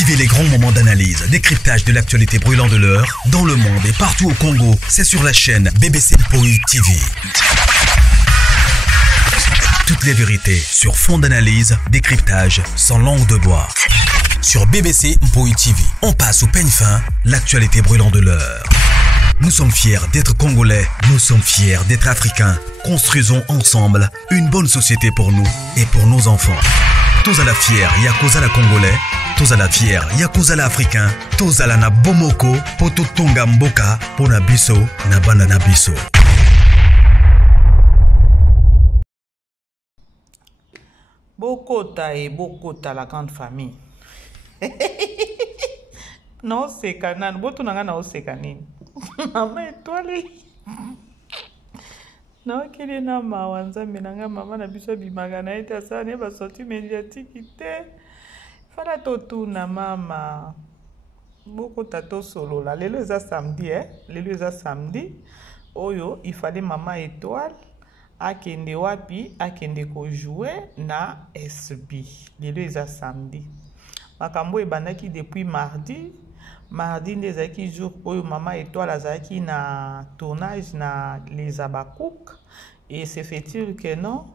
Vivez les grands moments d'analyse, décryptage de l'actualité brûlante de l'heure, dans le monde et partout au Congo. C'est sur la chaîne BBC Mpoï TV. Toutes les vérités sur fond d'analyse, décryptage, sans langue de bois. Sur BBC Mpoï TV, on passe au peigne fin, l'actualité brûlante de l'heure. Nous sommes fiers d'être Congolais, nous sommes fiers d'être Africains. Construisons ensemble une bonne société pour nous et pour nos enfants. Tous à la fière, Yakozala Congolais. Tous à la fière, Yakozala Africain. Tous à la na Bomoko, Poto Tonga Mboka, Pona Biso, na Banda na Biso. Bokota et Bokota la grande famille. Non, c'est canan. Boto nanga na c'est canin. Maman étoile. Non, quel est na mawanza menanga maman na biso bimagana ita ça ne ba sorti médiatique ité. Fala totu na mama. Bokota to solo la. Lelo za samedi Lelo za samedi. Oyo, il fallait maman étoile. Akende wapi, akende ko jouer na SB. Lelo eza samedi. Makambo ebandaki depuis mardi. Mardi ndezaki jour oyo maman étoile azaki na tournage na les Abakouk. Et c'est fait-il que non,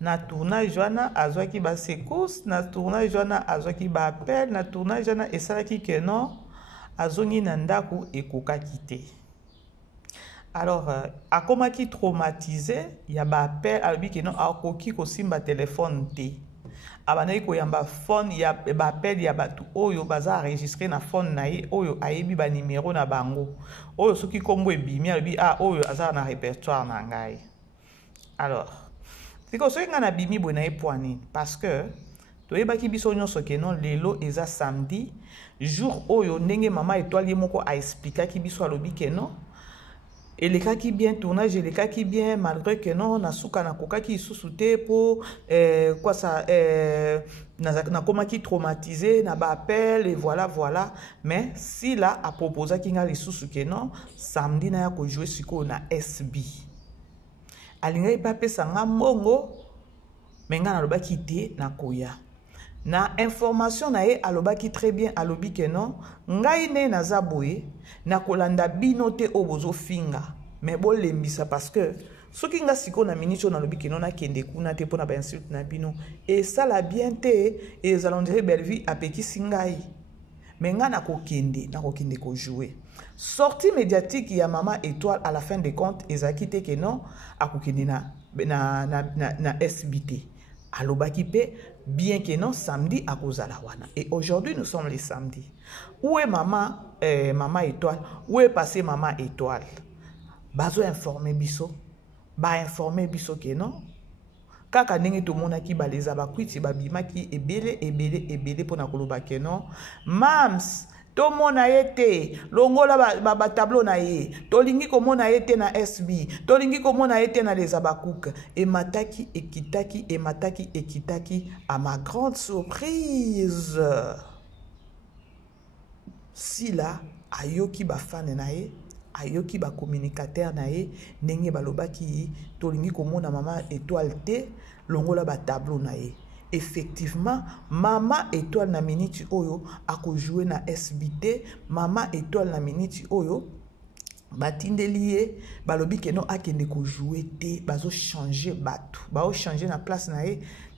na tournage wana azwaki ba secousse, na tournage wana azwaki ba appel, na tournage wana esalaki que non, azongi na ndaku ekokaki te. Alors, akomaki traumatisé, il y a ba appel, alobi que non, akoki ko simba téléphone te. Abanaki ko yamba phone, il y a ba appel, il y a batu oyo baza enregistré na phone na ye, oyo ayebi ba numéro na bango. Oyo soki kombo ebimi, alobi oyo aza na répertoire na ngai. Alors, c'est que soki nga na bimi bo na ye poani, parce que toyebaki biso nyonso ke non lelo eza samedi, jour oyo ndenge maman étoile ye moko a expliquaki biso alobi ke non. Et les cas qui bien tournage, et les cas qui bien, malgré que non, na souka na koka qui sous-souté pour quoi ça, na koma qui traumatisé, na ba appel et voilà. Mais si là a proposé qu'il y a les sous que non, samedi na ya ko jouer siko na SB. Alinga ipape sanga mongo, menga na loba kité na koya. Na information na ye alobaki très bien alobi que non ngai ne naza boye na kolanda binote obozo finga mais bo lembisa parce que soki nga siko na minute na lobi que non na kende kuna te pona ba insulte na bino et ça la bien te et les allons dire belle vie apeki singai mais nga na kokende ko jouer sortie médiatique ya maman étoile à la fin des comptes ezaki te que non akokende na SBT alobaki pe bien que non samedi à kozala wana. Et aujourd'hui nous sommes les samedis. Où est maman maman étoile? Où est passé maman étoile? Bazo informer biso, ba informer biso que non. Kaka ndenge to mona ki baleza ba kwiti ba bima ki ebele pona koloba que non. Mams to mona yete longola ba tableau na ye tolingi ko mona yete na SB tolingi ko mona yete na les Abakouk et mataki ekitaki à ma grande surprise si là ayoki ba fan na ye ayoki ba communicateur na ye ndenge balobaki tolingi ko mona maman étoile te longola ba tableau na ye. Effectivement, maman étoile na minute oyo ako jouer na SBT, maman étoile na minute oyo batindelié balobi ke non akende ko jouer te bazo changer batu bazo changer na place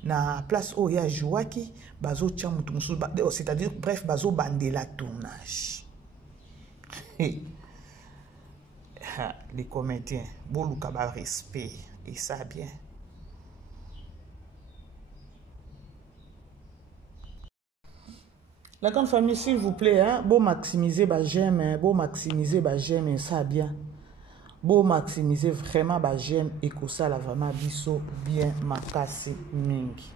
na place oyo ya jouaki bazo tia mutu musu c'est-à-dire bref bazo bandela tournage. Les comédiens boluka ba respect et ça bien. La grande famille, s'il vous plaît, hein, beau maximiser bah j'aime, beau maximiser bah j'aime, ça bien. Beau maximiser vraiment bah j'aime et que ça la vraiment biso bien makasi mingi.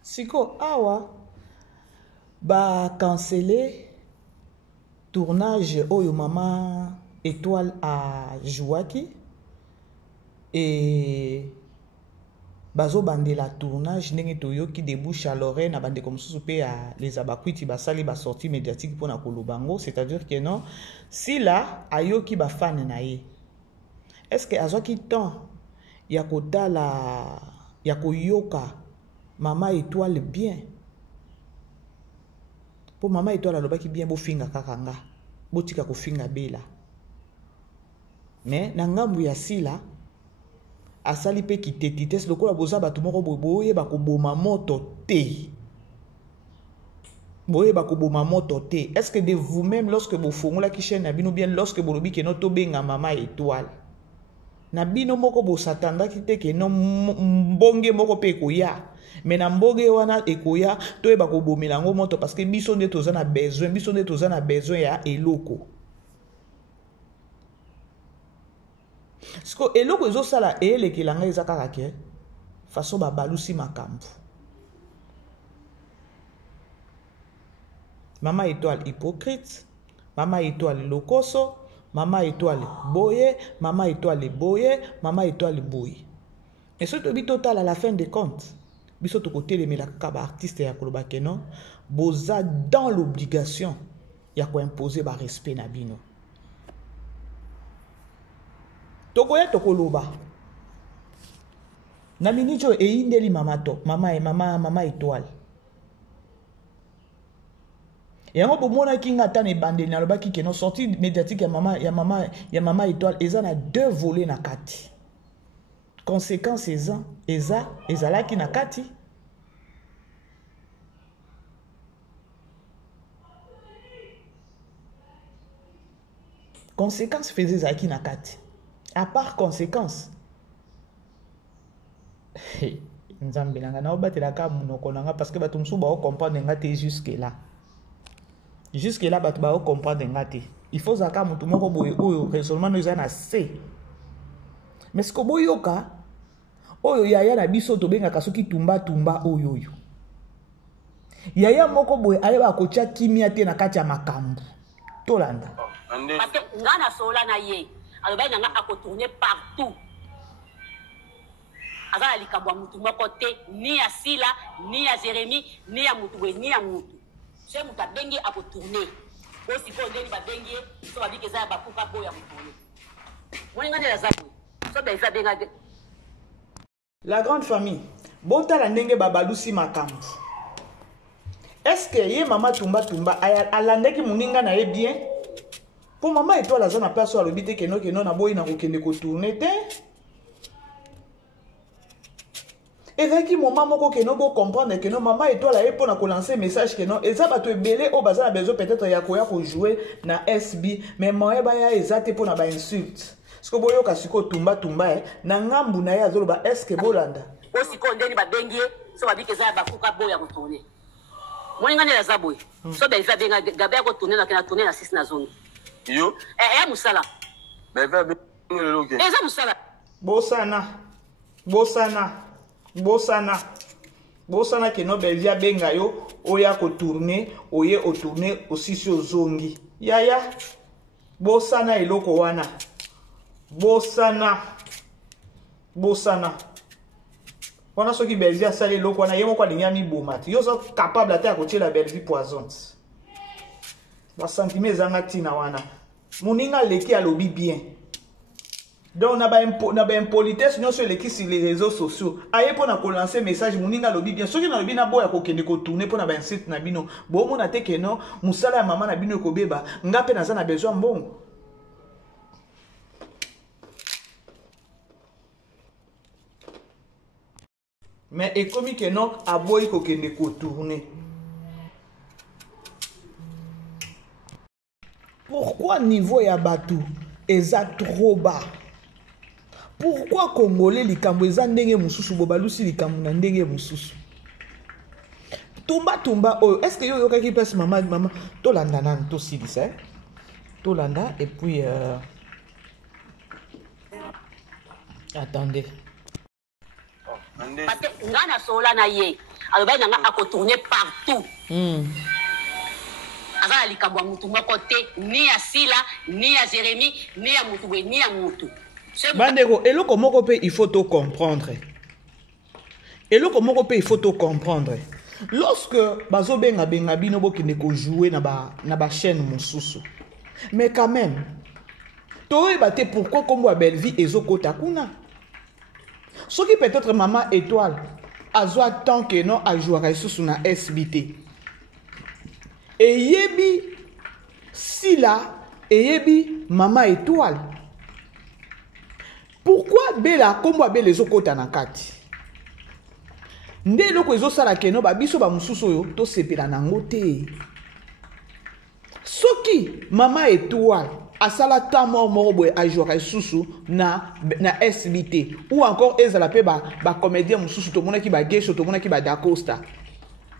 Siko awa bah canceller tournage oyo maman étoile à Jouaki et bazo bande la tournage ndenge toyoki débouche à l'oreille na bande comme soupé à les Abakwiti basali ba sortie médiatique pour na kolobango, c'est-à-dire que non si là ayoki ba fan na ye est-ce que azwaki temps ya kotala ya koyoka maman étoile bien Pour maman étoile alobaki bien bo finga kakanga. Bo tika ko finga bela. Mais na ngambu ya sila asali pe kitetites lokola boza bato moko boye bakoboma moto te. Boye bakoboma moto te. Est-ce que de vous-même lorsque vous fongola ki chaîne na bino bien lorsque bolobi ke no to benga mama étoile. Na bino moko bo satanda ki te ke no mbonge moko pe koya. Mais na mbonge wana ekoya to e bakobomela ngo moto parce que biso nde toza na besoin, biso nde toza na besoin ya eloko. Siko eloko ezo sala elekelanga eza kaka ke façon babalusi makambo. Mama étoile hypocrite, mama étoile lokoso, mama étoile boye, mama étoile boye, mama étoile boye. Et ce tobi total à la fin des comptes, biso to côté les melaka ba artiste ya koloba kenon, boza dans l'obligation ya ko imposer ba respect na bino. Tokoya tokoloba. Na minicho e indeli mama to, mama étoile. Yango bomona kinga tane bande na lobaki ke no sortie médiatique ya mama étoile eza na deux volets na kati. Conséquence ezalaki na kati. Conséquence faisait ezalaki na kati. À part conséquence. Nzambe nanga na obatelaka munoko nanga parce que bato musu ba comprendre ngate jusque là. Jusque là bato ba comprendre ngate. Il faut zaka mutu moko boye oyo raisonnement no eza na C. Mais ce que boyoka oyo yaya na biso to benga kasoki tumba oyo. Yaya moko boye ayeba kocha kimia te na kati ya makambo. Tolanda. Parce que ngana sola na ye. Alors ben nanga akotourner partout. Azala likambo mutu moko te ni ya Sila, ni ya Jérémy, ni ya mutu ni ya mutu. C'est mutu bengi akotourner. Aussi ko ndeni ba bengi so ba bikeza ba kuka boya mutu. Mwenga ndela zabu. So ba isa benga. La grande famille. Bonta la ndenge babalusi makambo. Est-ce que ye mama tumba alandeki muninga na ye bien? Pour maman étoile la zone à place où elle habite que non na boy na kokende ko tourner te. Et là qui moment moko que non bo comprendre que non maman étoile a pour na ko lancer message que non et ça ba to belé au bazar besoin peut-être ya ko jouer na SB mais moi ba ya ezate pour na ba insulte. Ce que boyo ka siko tumba na ngambu na ya zolo ba est-ce que bolanda. Aussi ko ndeni ba bengi so ba bikeza ba kuka boya ko tourner. Moi ngane la zaboy. So ba isa benga gabe ko tourner na tourner na 6 na zone. Yo? Musala. Mais va bien le look. Eza musala. Bosana ke no belvia benga yo oya ko tourner, oye o tourner aussi sur zongi. Yaya. Bosana eloko wana. Bosana. Wana soki belvia sali eloko wana yemo kwa linyami bomati. Yo so capable ata ko tiela belvi poisons. Ba sentiment zanga tina wana. Muninga leki alobi bien. Donc na ba impolitesse non sur leki sur les réseaux sociaux. Aye pour na ko lancer message muninga alobi bien. Soki na lobi na boya ko kende ko tourner pour na ba insiste na bino. Bo mona te ke non musala ya mama na bino ko beba. Ngape na za na besoin mbongo. Mais et comme que non aboyi ko kende ko tourner. Pourquoi niveau ya batu eza trop bas? Pourquoi Congolais likambo eza ndenge mususu bobalusi likambo na ndenge mususu? Tumba oyo est-ce que yo yokaki place mama tolanda nan to silisa tolanda et puis attendez. Parce que ngana sola na ye. Alors ben nanga akotourner partout. Azala likambo mutu moko te ni ya Sila, ni ya Jérémy, ni ya mutu ni ya mutu. Bandeko, eloko moko pe il faut to comprendre. Eloko moko pe il faut to comprendre. Lorsque bazo benga bino bokende ko jouer na ba chaîne mosusu. Mais quand même, toi bate pourquoi comme wa belle vie ezokota kuna. Ce qui peut-être maman étoile azo tant que non a jouer sous na SBT. eyebi Sila eyebi Mama Étoile. Pourquoi Bella kombo Bella ezokota na kati? Nde loko ezosala keno ba biso ba mususu oyo to sepela nango te. Soki Mama Étoile asala ta mort boy ajouer susu na SBT ou encore ezala pe ba comédien mususu to mona ki ba Gesho to mona ki ba Dacosta.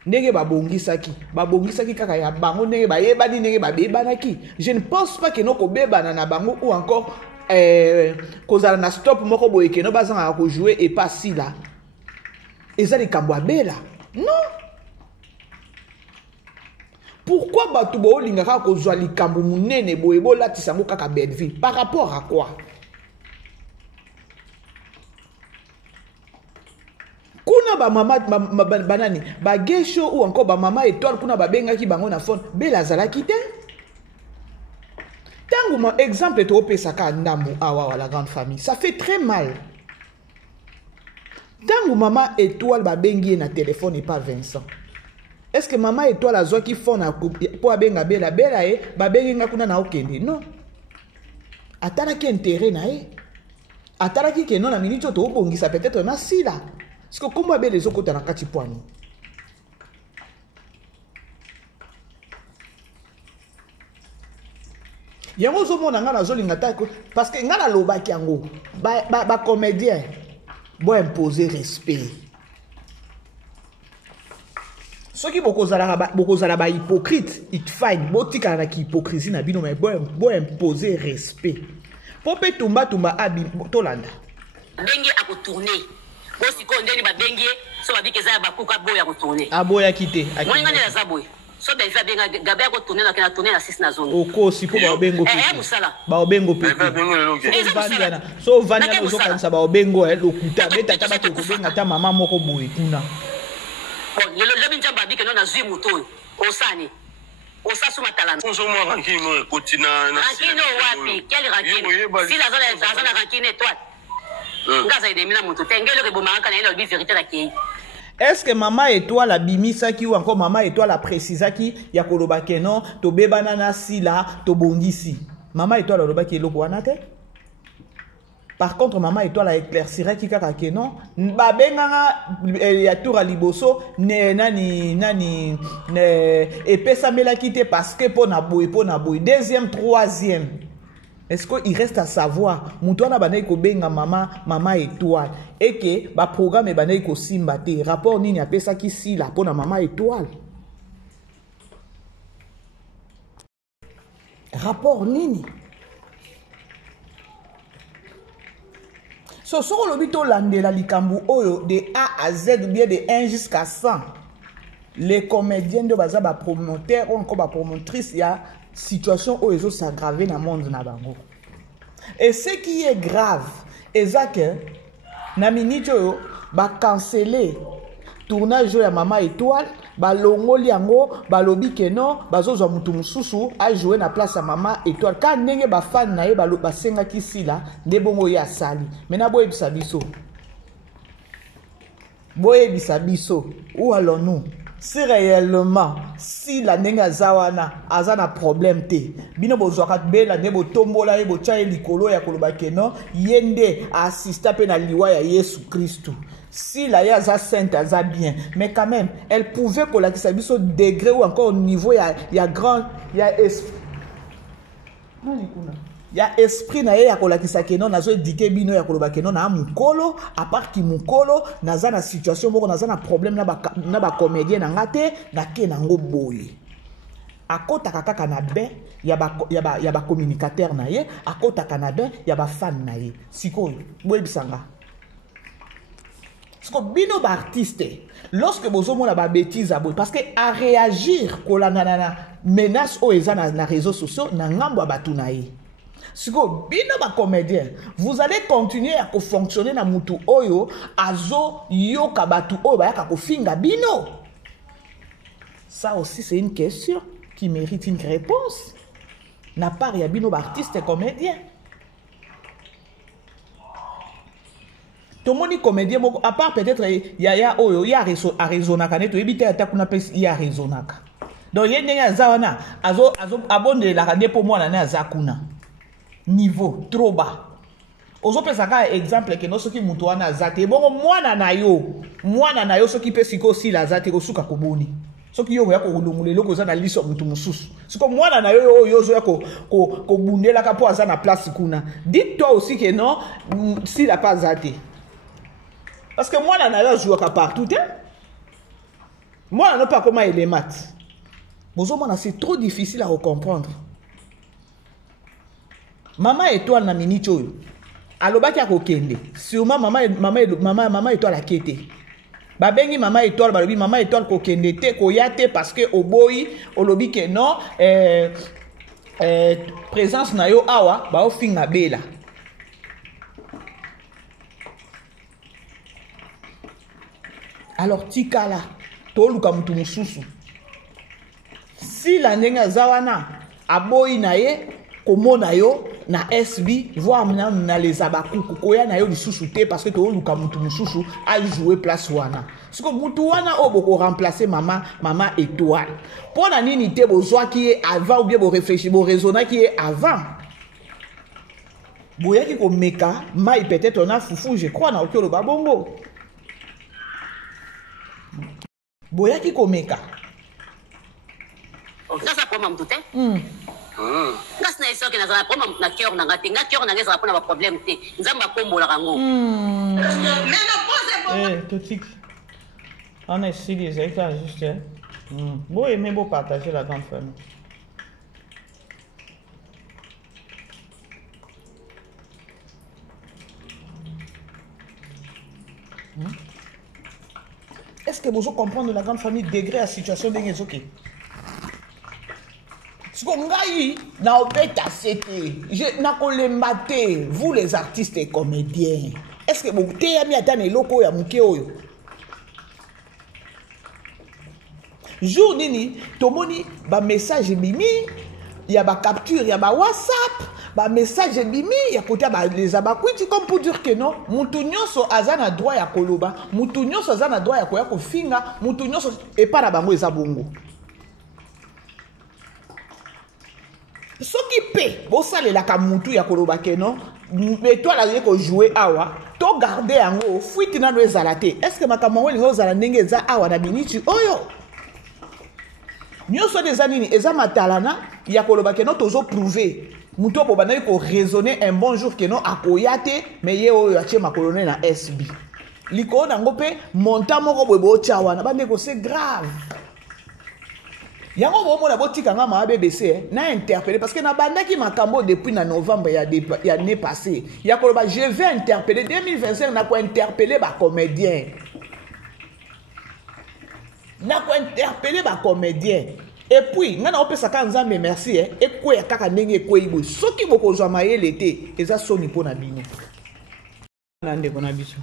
Ndenge babongisaki kaka ya bango ndenge bayebani ndenge babebanaki. Je ne pense pas que noko bebana na bango ou encore kozala na stop moko boye ke no bazanga ko jouer et pas si là. Eza likambo Bella. Non. Pourquoi batu bo lingaka ko zwa likambo munene boye bo latisa ngo kaka Belleville par rapport à quoi? Kuna ba mama banani ba Gesho ou encore ba Mama Étoile kuna ba benga ki bango na phone Bella zalaki te. Tangu mon exemple to pesaka ndamu awa la grande famille, ça fait très mal. Tangu Mama Étoile ba bengi na téléphone et pas Vincent. Est-ce que Mama Étoile a qui font na pour benga Bella ba bengi nga kuna na okende? Non. Atala ki intérêt na e. Atala ki ke non na minute to bongisa peut-être na sila. Est-ce que comment Bella les okota na kati poani? Yango zo mona nga na zo linga ta parce que nga na lobaki yango ba comédien bo imposer respect. Soki bokozala ba hypocrite, it fine botika na ki hypocrisie na bino mais bo imposer respect. Pope tumba abi tolanda. Bengi akotourner. Bo siko ndeni ba bengi so ba bikeza ba kuka boya kotourner. Aboya kite. Moi ngane la zaboy. So ben va benga gabe akotourner na tourner na 6 na zone. Oko sipo ba bengo pe. Musala. Ba bengo pe. So vania zo kanisa ba bengo lokuta beta taba to benga ta mama moko boye kuna. Bon, le binjamba bike non na zui moto osani. Osasu matalana. On se moi rankine no kotina na. Rankine wapi? Quelle rankine? Si la zone rankine toi. Ngaza idemina moto tengelo ke bomaka na ile vérité la ki. Est-ce que Mama Étoile a bimisaki ou encore Mama Étoile a précisaki ya koloba ke non to bebana na sila to bongisi. Mama Étoile a loba ki eloko wana te? Par contre, Mama Étoile a éclaircira ki kaka ke non ba benganga ya tour a liboso nani epesa melaki te parce que pona boy deuxième troisième. Est-ce qu'il reste à savoir Moutouana banay ko benga Mama Étoile et que ba programme banay ko simba te rapport nini apesa ki si la pona Mama Étoile. Rapport nini? So lobito landela likambu oyo de A à Z ou bien de 1 jusqu'à 100. Les comédiens de baza ba promoteur ou encore ba promotrice ya situation où ils ont s'aggravé dans le monde na bango. Et ce qui est grave, c'est que na minute yo ba canceller tournage ya Mama Étoile, ba longoli yango, ba lobi ke non, ba zozo mutu mususu a jouer na place ya Mama Étoile. Ka ndenge ba fan na ye ba senga ki sila, nde bongo ya sali. Mena boye bisa biso. Boye bisa biso. Où allons-nous? Si réellement, si la nenga zawana azana problème te, bino bozwaka Bella ne botombola ye bocha likolo ya koloba ke non, yende assista pe na liwa ya Yesu Christ. Si la ya za sainte aza bien, mais quand même, elle pouvait kolakisa biso degré ou encore au niveau ya grand ya esprit. Non ikuna. Ya esprit na ye ya kolakisa ke non nazo dike bino ya koloba ke non na mukolo à part ki mukolo naza na situation moko naza na problème na ba comédien na ngate na ke na ngo boye akota kaka na ben ya ba communicateur na ye akota na ben ya ba fan na ye sikoyo boye bisanga siko bino ba artiste lorsque bozo mona ba bêtise aboy parce que à réagir kolanda na menace o eza na réseaux sociaux na ngambo ba batuna ye. Siko bino ba comédien, vous allez continuer à fonctionner na mutu oyo azo yoka batu oyo ba yaka ko finga bino. Ça aussi c'est une question qui mérite une réponse. Na part ya bino ba artiste comédien. Tomoni comédien moko à part peut-être ya oyo ya Arizona kaneto ebite ata kuna pesi ya Arizona ka. donc ye ndenge aza wana abondelaka nde mpo mwana ne aza kuna niveau trop bas ozopesa kaka exemple keno soki moto wana aza te bongo mwana na yo soki mpe sikoyo osila aza te kosuka koboni soki yo koya kolongola eloko oza na liso ya motu mosusu siko mwana na yo oyo ozoya kobundelaka mpo aza na place kuna dit toi aussi ke non sila mpe aza te parce que mwana na yo azwaka partout te mwana no mpe akoma elemate bozomona c'est trop difficile à recomprendre mama étoile na minute oyo alobaki akokende sûrement mama étoile akete babengi mama étoile balobi mama étoile kokende te koya te parce que oboyi olobi ke non présence na yo awa baofinga bela alors tikala toluka mutu mosusu si la ndenge aza wana aboyi na ye komona yo na SB voir na les abakuku koya na yo lisusu te parce que toluka mutu mosusu a jouer place wana siko mutu wana o boko remplacer mama étoile pona nini te bozwaki ye avant ou bien bo réfléchir bo raisonnaki ye avant boyaki komeka mai peut-être on a foufou je crois na okelo babongo boyaki komeka ngasa problème mutu te ngasi na esoki nazala problème na cœur na ngate nga cœur na ngesa pona ba problème te nzamba kombola kango totik on est ici les états juste bon aimer beau partager la grande famille est-ce que vous comprenez la grande famille degré à situation de Ngezoke? Ce qu'on gagne, na obeta c'était, je na kolemate, vous les artistes et comédiens. Est-ce que vous te ami atane loko ya muke oyo? Jour nini, tomoni ba message bimi, ya ba capture, ya ba WhatsApp, ba message bimi, ya côté ba les abakwiti comme pour dire que non, mutu nyonso azana droit ya koloba, mutu nyonso azana droit ya koya kofinga, mutu nyonso e pa na bango eza bongo. Soki pe bosalelaka mutu ya koloba ke non étoile aye ko jouer awa to garder yango fuite nano ezala te est-ce que makambo ngo lingo ezala ndenge eza awa na miniti oyo nyonso eza nini eza matalana ya koloba ke non tozo prouver mutu obo bandaki ko raisonner un bon jour ke non akoya te mais ye oyo atie makolone na SB likolo nango pe montant moko boye botia wana bandeko c'est grave. Yango bomona botika nga ma BBC na interpeller parce que na bandaki makambo depuis na novembre ya année passée ya koloba je vais interpeller 2025 na ko interpeller ba comédien et puis nga na opesa ka nzambe merci et ko ya kaka ndenge ko ibo soki bokozwa mayele te eza soni pona bino na ndeko na biso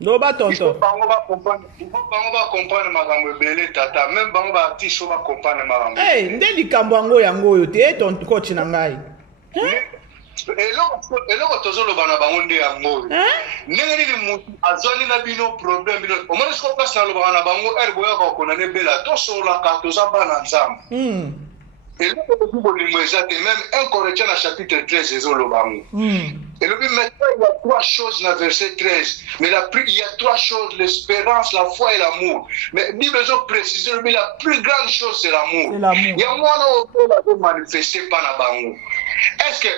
Loba tonton. Il faut pas comprendre makambo belé tata, même bango ba artiste va comprendre makambo. Nde likambo yango yango yo te tonton coach na ngai. Eloko tozolo bana bango nde yango. Ndenge ni mutu azali na bino problème bino. O mona siko place na lo bana bango ergo ya ko konane bela to sola ka toza bana nzambe. Et là, même un Corinthiens à chapitre 13, et le but maintenant, il y a trois choses dans le verset 13. Mais il y a trois choses, l'espérance, la foi et l'amour. Mais la Bible a précisé, mais la plus grande chose, c'est l'amour. Il y a moi, on ne manifester pas dans bango. Est-ce que,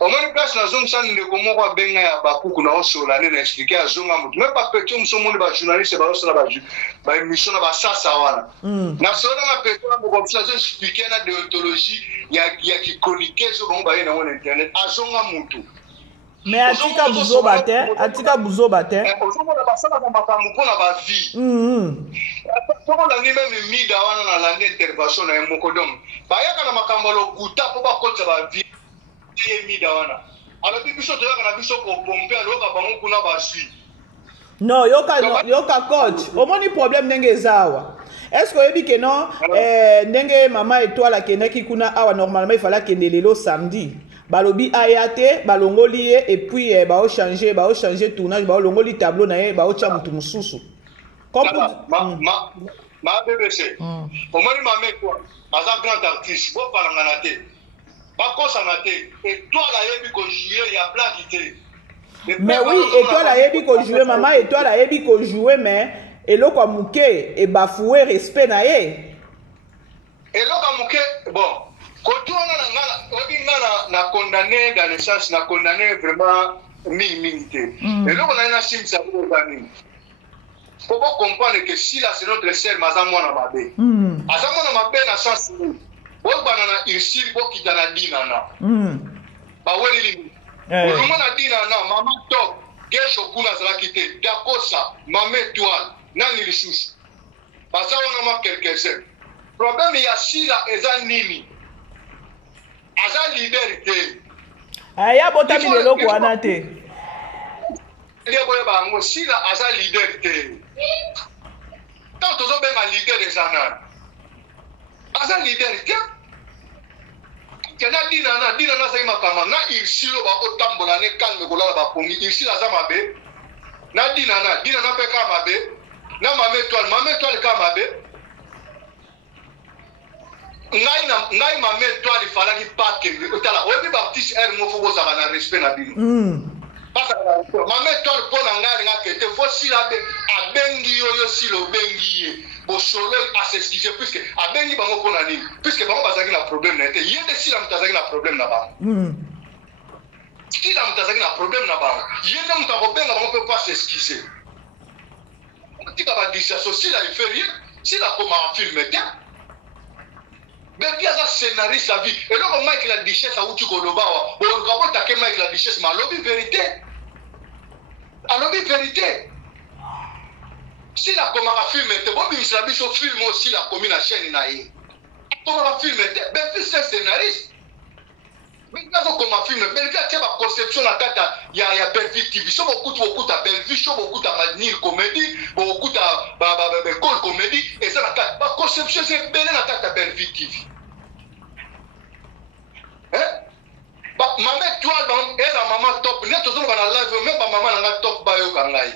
au moins, place dans zone sans de comment on va bien à Bakou, on a aussi l'année d'expliquer à zone amour. Même pas petit, on sommes des journalistes, bah aussi la émission là, ça, ça va. Na zone la personne, comme ça, j'expliquais la déontologie, il y a qui chroniquait sur le monde dans internet, à zone amour. Mais atika buzo bate. Ozomona basala na makambo pona ba vie. Toko la ni même mi da wana na la intervention na moko dom. Bayaka na makambo lo kuta po ba kotsa ba vie. Mi da wana. Ala biso to yaka na biso ko pomper aloka bango kuna ba si. Non, yoka coach. Omoni problème ndenge zawa. Est-ce que oyebi que non ndenge mama étoile kendaki kuna awa normalement il fallait kende lelo samedi. Balobi ayate balongoli et puis bao changer tournage bao longoli tableau na ye bao cha mutu mususu comme ma BBC omoni mame toi aza grand artiste bo parangana te bakosana te étoile ayebi kojouer ya blague te. Mais oui, étoile ayebi kojouer maman, étoile ayebi kojouer mais eloko muke e bafouer respect na ye. Eloko muke bon koto na ngala obi ngala na condamné dans le sens na condamné vraiment minimité. Eloko na simsa ko bani. Faut comprendre que si là c'est notre sœur mazamwa na mabe. Azamwa na mabe na sens bo banana irsil bo kitana dinana. Ba weli Oluma na dinana mama top gesho kuna zala kite dakosa mame toile nani lisusu. Bazawa na ma quelques-uns. Problème ya sila eza nini? Aza leader te. Aya botami leloko wana te. Ile boye bango sila aza leader te. Tant tozo benga leader des anana. Aza leader te. Kena dinana sa makama na irsilo ba otambola ne kalme kola ba komi irsilo aza mabe. Na dinana peka mabe. Na mame toile ka mabe. Ngai mame toile fala ki pake otala obi baptiste er mo fo za na respect na bino. Parce que mame toile pona ngai nga kete fo sila be abengi yo silo bengi bo solo asexquiser puisque abengi bango pona nini puisque bango bazaki na problème na te yende sila mutazaki na problème na bango. Sila mutazaki na problème na bango yende mutako benga bango peut pas s'excuser. Tika ba distraction sila il fait rien sila comme un film était. Mais bien ça scénariste la vie et là Mike la Duchesse a outu koloba bon quand ta que Mike la Duchesse ma lobby vérité alobi vérité si la comme un film était bon il s'habille sur film aussi la comme la chaîne na yi comme un film était ben fils c'est scénariste mais quand comme un film ben tu as conception la tata ya Bellevue TV so beaucoup ta Bellevue so beaucoup ta Manil comédie beaucoup ta Col comédie et ça la tata conception c'est belle la tata Bellevue TV. Maman toi et la maman top net toujours dans la live même pas maman na top ba yo kangai.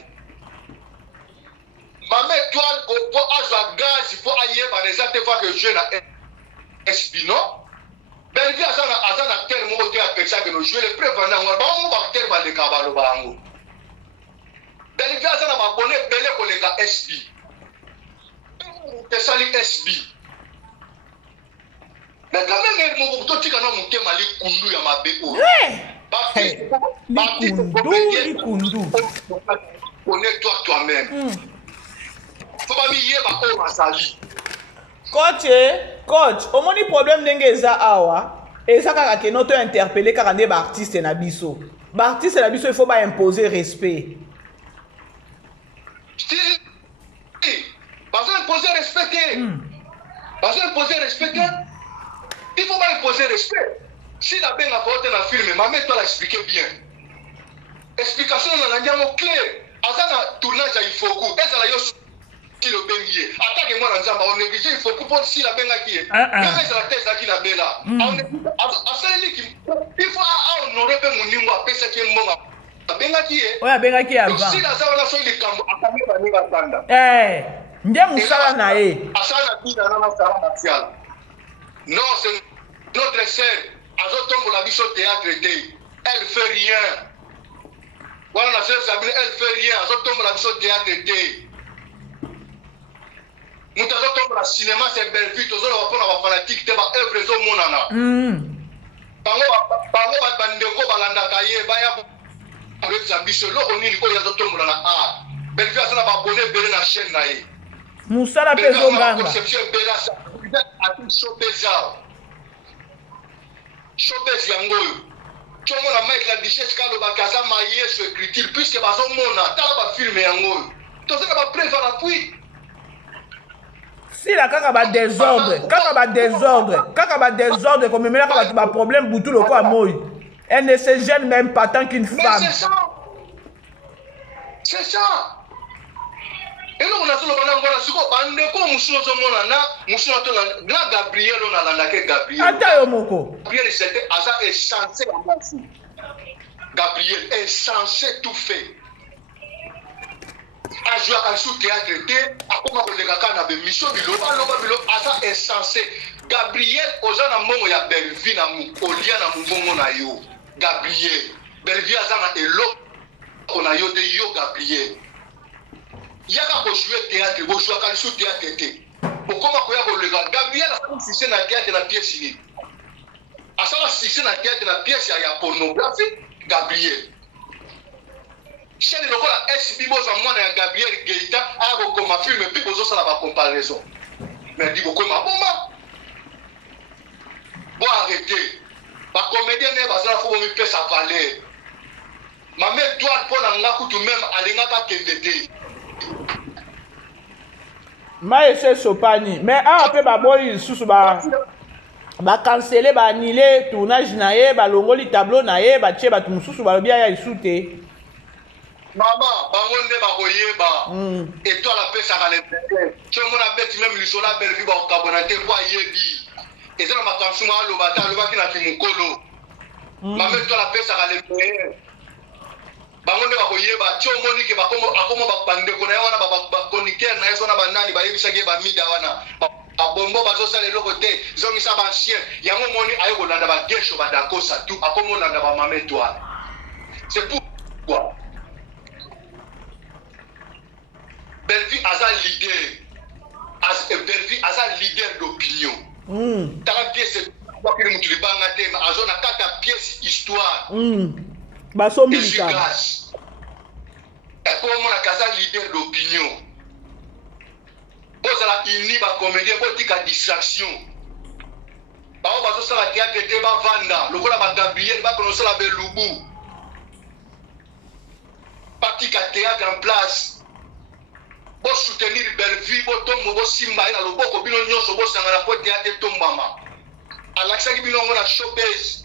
Maman toi pour agir gaz il faut aller par les autres fois que je na espino. Ben via ça na terme mo te apesa que nous jouer le prévendant on ba mo ba terme ba le kabalo bango. Ben via ça na ba bonne belle ko le ka SP. Te sali SB. Mais quand même, mon petit canon monté mali kundu ya mabeko. Kundu. Connais-toi toi-même. Faut pas mier ma o masali. Coach, au moins le problème ndenge za awa, et ça kaka ke noto interpeller kaka nde ba artiste na biso. Ba artiste na biso il faut pas imposer respect. Si. Pas imposer respect. Pas imposer respect. Il faut pas imposer respect. Si la belle a porté la film, ma mère doit l'expliquer bien. Explication dans la niamo clair. Azana tournage il faut coup. Est-ce la yo si le bengier. Attaque moi dans zamba on néglige il faut coup pour si la benga qui est. Même c'est la thèse qui la bella. Il faut honorer ben mon nimbo pesa qui est mbonga. La benga qui est. Ouais, benga qui avant. Si la zana so de kambo akamé ba ninga tanda. Ndé musala na ye. Asana bina na masara martial. Non, c'est notre sœur. Azotombo la biso théâtre était. Elle fait rien. Voilà la sœur Sabine, elle fait rien. Azotombo la biso théâtre était. Nous azotombo la cinéma c'est belle vie. Tozo la pona ba fanatique te ba œuvre zo monana. Bango ba bandeko balanda kaye ba ya avec sa biso lo onili ko azotombo na ah. Belle vie asana ba bonner belle na chaîne na ye. Musala peso nganga. Conception bella ça. A tout showbezao. Showbez yango. Tu vois la Mike la Duchesse kalo bakaza maye sur écriture puisque bazo mona tala ba film yango. To ça ba preuve à l'appui. Si la kaka ba désordre comme même là ba problème boutou le quoi moy. Elle ne se gêne même pas tant qu'une femme. C'est ça. Et là on a solo bana ngona siko bande ko musuno zo mona na musuno to na Gabriel on a landa ke Gabriel. Ata yo moko. Gabriel c'était asa est censé avoir tout. Gabriel est censé tout faire. ajouaka sous théâtre te akoma kolekaka na bemission biloba loba biloba aza insensé. Gabriel ozana mongo ya Belleville na mukolia na mbongo na yo. Gabriel Belleville azana elo on a yo de yo Gabriel. Yaka ko jouer théâtre, bo jouer ka sous théâtre te. Bokoma ko ya ko le Gabriel a fait succès na théâtre na pièce ni. Asala succès na théâtre na pièce ya pornographie Gabriel. Chene lokola SB boza mwana ya Gabriel Geita a ko koma film puis bozo sala ba comparaison. Mais dit bokoma bomba. Bon arrêter. Ba comédien ne ba sala faut me faire sa valeur. Ma mère toi pour na ngakutu même alingaka kendete. Maïse Sopani, mais après baboyi susu ba canceller ba annuler tournage na ye ba longoli tableau na ye ba tie ba tumususu ba lobia ya isute. Maman, bango nde ba koyeba. Et toi la pesa ka le. Tu mon abeti même lisola Belleville ba okabonate kwa yebi. Et ça ma kansu ma lo bata lo bakina kimukolo. Maman toi la pesa ka le. Bango nde ba koyeba tio moni ke ba komo akomo ba pande ko na wana ba koniker na yeso na banani ba yebisa ke ba mida wana abombo ba zo sala loko te zongi sa ba chien yango moni ayo ko landa ba gesho ba dakosa tu akomo landa ba mame toi. C'est pourquoi Belleville as un leader Belleville as un leader d'opinion. Tala pièce kwa kile mtu libanga tema azona kata pièce histoire. Baso milita. Et pour moi, la leader d'opinion. Vous allez unir la comédie, vous avez distraction. Vous allez la théâtre de Vanda, le voilà Gabriel, vous allez la Beloubou. Parti à théâtre en place. Vous soutenir Belleville, vous tombez, vous simba, vous avez un peu de vous avez un théâtre de Tombama. À l'accès, vous avez un showbiz.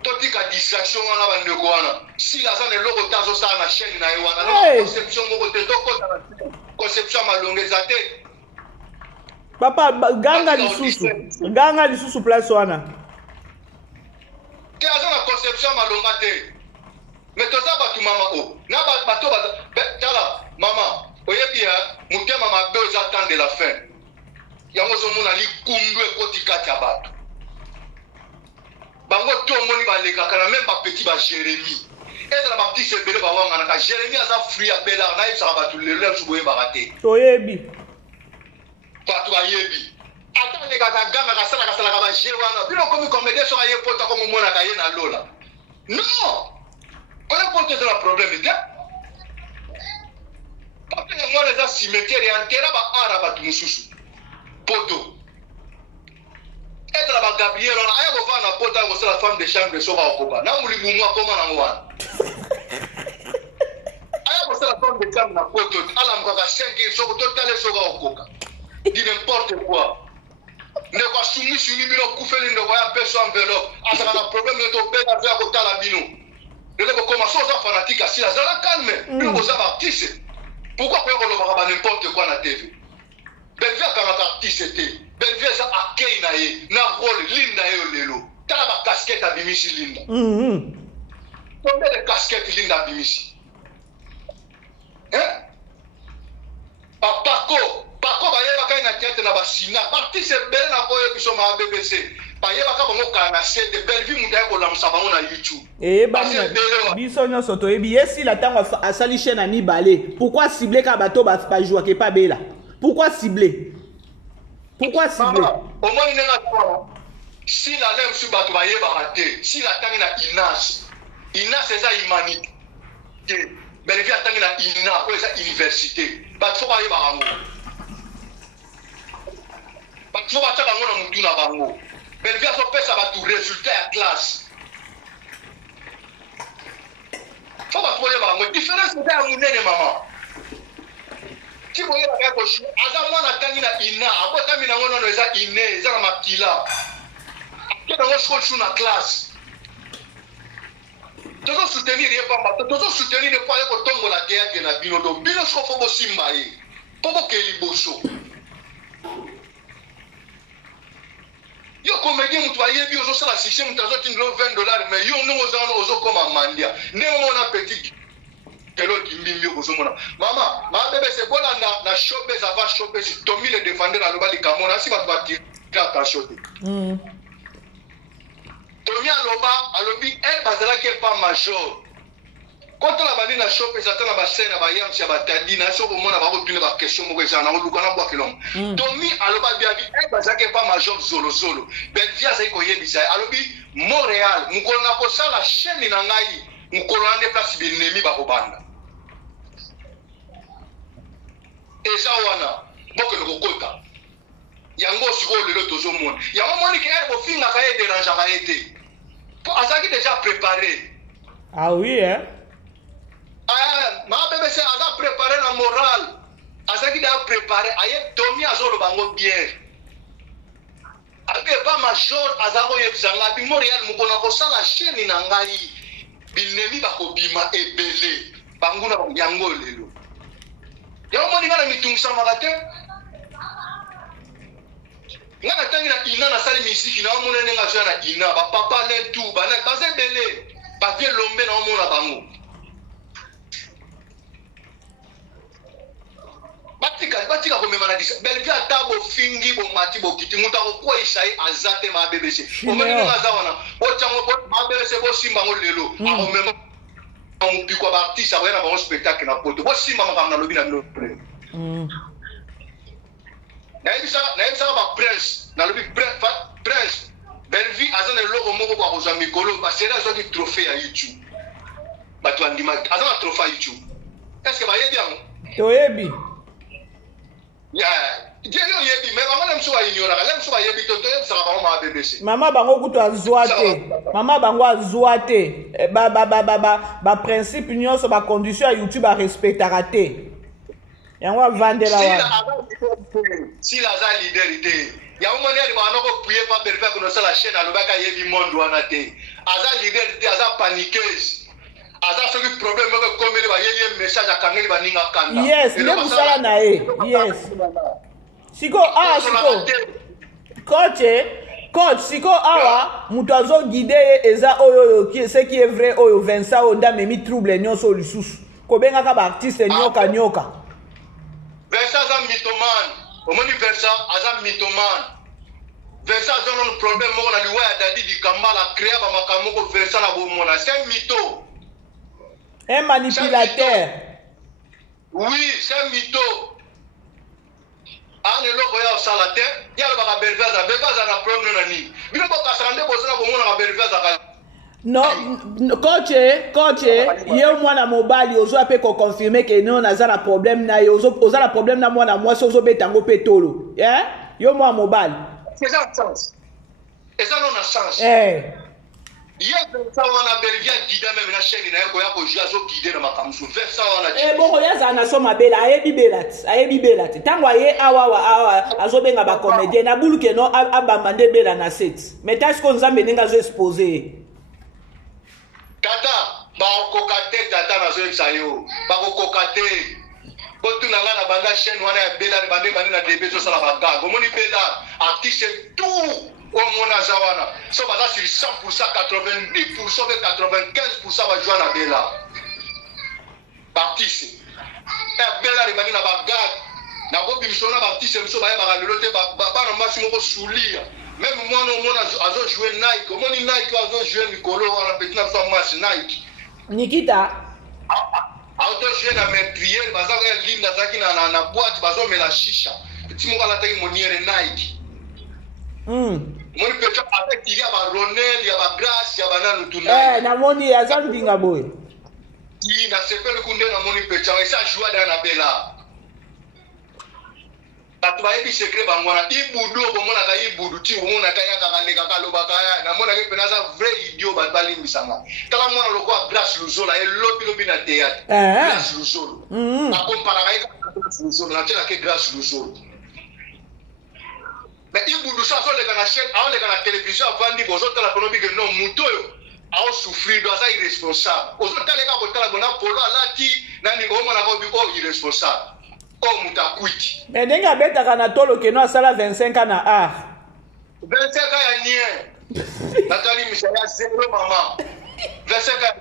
Totika distraction wana bandeko wana si la zone loko tazo sa na chaîne na wana na conception moko te doko na conception malongeza te papa ganga lisusu place wana ke azana conception malonga te mais toza batu mama o na bato tala mama oyebi ya mutema mabe oza temps de la fin yango zo mona likundu ekotika tia bato bango to moni ba leka kana même ba petit ba Jérémie et la petit sebele ba wanga na Jérémie aza free abela na isa ba tu lelo suboye ba raté to yebi patu ba yebi ata le ka ganga ka sala ka ba jewana bino komi comédien so aye pota comme mona ka ye na lola non on a porté de la problème de parce que moi les cimetière et enterra ba araba tu mususu poto. Être la Gabriel, on a un enfant à porter à la femme de chambre de Sova Okoba. N'a pas eu moi comment on a. Aïe, la femme de chambre n'a pas tout. Alors, on a 5 ans, sur total Sova Okoba. Dit n'importe quoi. Ne pas soumis sur lui, on coupe les noyaux, personne enveloppe. Ah, ça a un problème de ton père à faire à côté la bino. Ne pas commencer aux fanatiques à Sila. Ça la calme. Nous, vous avez artistes. Pourquoi on va n'importe quoi dans la TV? Belleville quand artiste était. Belleville ça akei na ye na rôle linda yo lelo. Tala ba casquette à bimisi linda. Combien de casquettes linda bimisi? Hein? Paco ba yeba kai na tête na basina. Artiste belle na boye biso ma BBC. Ba yeba ka bongo kana set de Belleville mutaye ko lamsa bango na YouTube. Biso nyonso to yebi yesi la tango asali chaîne ani balé. Pourquoi cibler ka bato ba jouer ke pas bela? Pourquoi cibler? Pourquoi cibler? Au moins, si la lèvre sur Batoubaye va rater, si la tangue na Inas c'est ça humanité. Belleville a tangue na Inas, c'est ça université. Batoubaye va rango. Batoubaye va rango na mutu na bango. Belleville a fait ça va tout résultat à classe. Faut Batoubaye va rango. Différence c'est à mounene maman. Si vous voyez la gars coach, azamwa na tangi na ina, abota mina ngono no eza ine, eza na makila. Keda ngo school na classe. Tozo soutenir ye pamba, tozo soutenir ne pas ko tongo la théâtre na bino do bino sko fo bo simba ye. Pobo ke liboso. Yo comédien mutu ayebi ozo sala système mutazo tindro $20 mais yo no ozo koma mandia. Ne mo na petit kelo kimbimbi kozomona mama ma bébé c'est bon na showbiz avant showbiz Tommy le défendre na loba likamona si ba tira ka shote Tommy alobi bazala ke pas major quand la bandi na showbiz atana ba scène ba yam sia ba tadi na so komona ba rotune ba question moko ezana ko lukana bwa kelong Tommy aloba bien bazala ke pas major zolo Belvia sai ko yebisa alobi Montréal mukolo na ko sala chaîne na ngai mukolo na déplace binemi ba kobanda eza wana bokelo kokota yango sikoyo lelo tozomona yango moni ke bofingaka ye dérangeaka ye te po azalaki déjà préparé. Ah oui hein? Ma bébé c'est aza préparé na moral azalaki déjà préparé aye Tommy azoloba ngo bien abe pas major azako yebisanga bi Montréal mukona kosala chaîne na ngai binemi bakobima ebele banguna yango lelo yango moni ngana mitungisa makate ngana tangi na ina na sali misiki na mona nenga zo na ina ba papa le tout bana bazebele ba vie lombe na mona bango batika komema na disa belvia tabo fingi bo mati bo kiti muta ko kwa isai azate ma BBC o moni nenga za wana o chango ma BBC bo simba ngo lelo a komema on pikwa ba artiste a na ba spectacle na poto bo simba makam na lobi na no na ebisa ba presse na lobi presse belvi azana logo moko kwa koza mikolo ba sera zo ki trophée ya YouTube batu andima azana trophée ya YouTube est-ce que ba yebi yango to yebi ya jelo yebi me ba ngala msuwa inyora kala msuwa yebi to yebisa ba ma BBC mama bango kutu azwa te mama bango azwa te ba principe nyonso ba condition ya YouTube a respectera te yango avandela wana si la za leader yango moni ali bana ko puye pa berfa ko sala chaîne alobaka yebi monde wana te aza leader te aza paniqueuse aza soki problème ko komeli ba yeye message akangeli baninga kanda yes le busala na ye yes siko coach siko awa mutu azo guide eza oyo ce qui est vrai oyo Vincent Onda memi trouble nyonso lisusu kobengaka ba artiste nyoka Vincent aza mythomane omoni Vincent aza mythomane Vincent aza non problème moko na liwa ya Dadi Dikambala créa ba makambo ko Vincent na bomona c'est un mytho un manipulateur oui c'est un mytho ane loko ya sala te ya ba belvaza na problème na ni bino ko kasande bozana bomona ba belvaza ka non coach ye mwana mobali ozo ape ko confirmer que non naza na problème na yo oza na problème na mwana mwasi ozo betango petolo yo mwana mobali c'est ça sens et ça non a sens ye Vincent wana Belvia guida même na chaîne na yako yako jazo guider na makamsu Vincent wana bon yaza na so mabela ayebi belati tango aye awa azobenga ba comédien na buluke no abamande bela na set mais est-ce que nzambe ninga zo exposer tata ba kokate tata na zo exayo ba kokate botu na ngana banda chaîne wana ya bela bande bande na debe zo sala ba ga komoni bela artiste tout au mona zawana so baza sur 100% 90% 95% ba joana bela artiste bela rebani na ba ga na go bimisona ba artiste mso ba ya ba lelo te ba na masi moko sulia même moi non mona azo jouer Nike omoni Nike azo jouer Nicolo wana petit na fa match Nike Nikita auto jouer na metrier baza ka linda zaki na boîte bazo mela shisha petit moko la taki moniere Nike moni pecha avec il y a ba Ronel ya ba Grace ya bananu tuna na moni azambinga boy ti na sepele kunde na moni pecha esa joie na bela batu bayebi secret bangwana ibudu okomona ka ibudu ti omona ka yaka kaleka kalobaka na mona ke pena za vrai idiot batu balimbisanga tala mona lokwa Grace Luzola lobi na théâtre Grace Luzola akompara ka yaka Grace Luzola na tela ke Grace Luzola mais ibudu sa so leka na chaîne a leka na télévision avandi bozo tala kono bi que non mutoyo a souffrir do ça irresponsable ozo tala ka botala bona polo alati nani omona ko bi irresponsable oh mutakwiti mais ndenge abetaka na tolo keno asala 25 ans na art 25 ans ya nie Nathalie Michel ya zéro mama 25 ans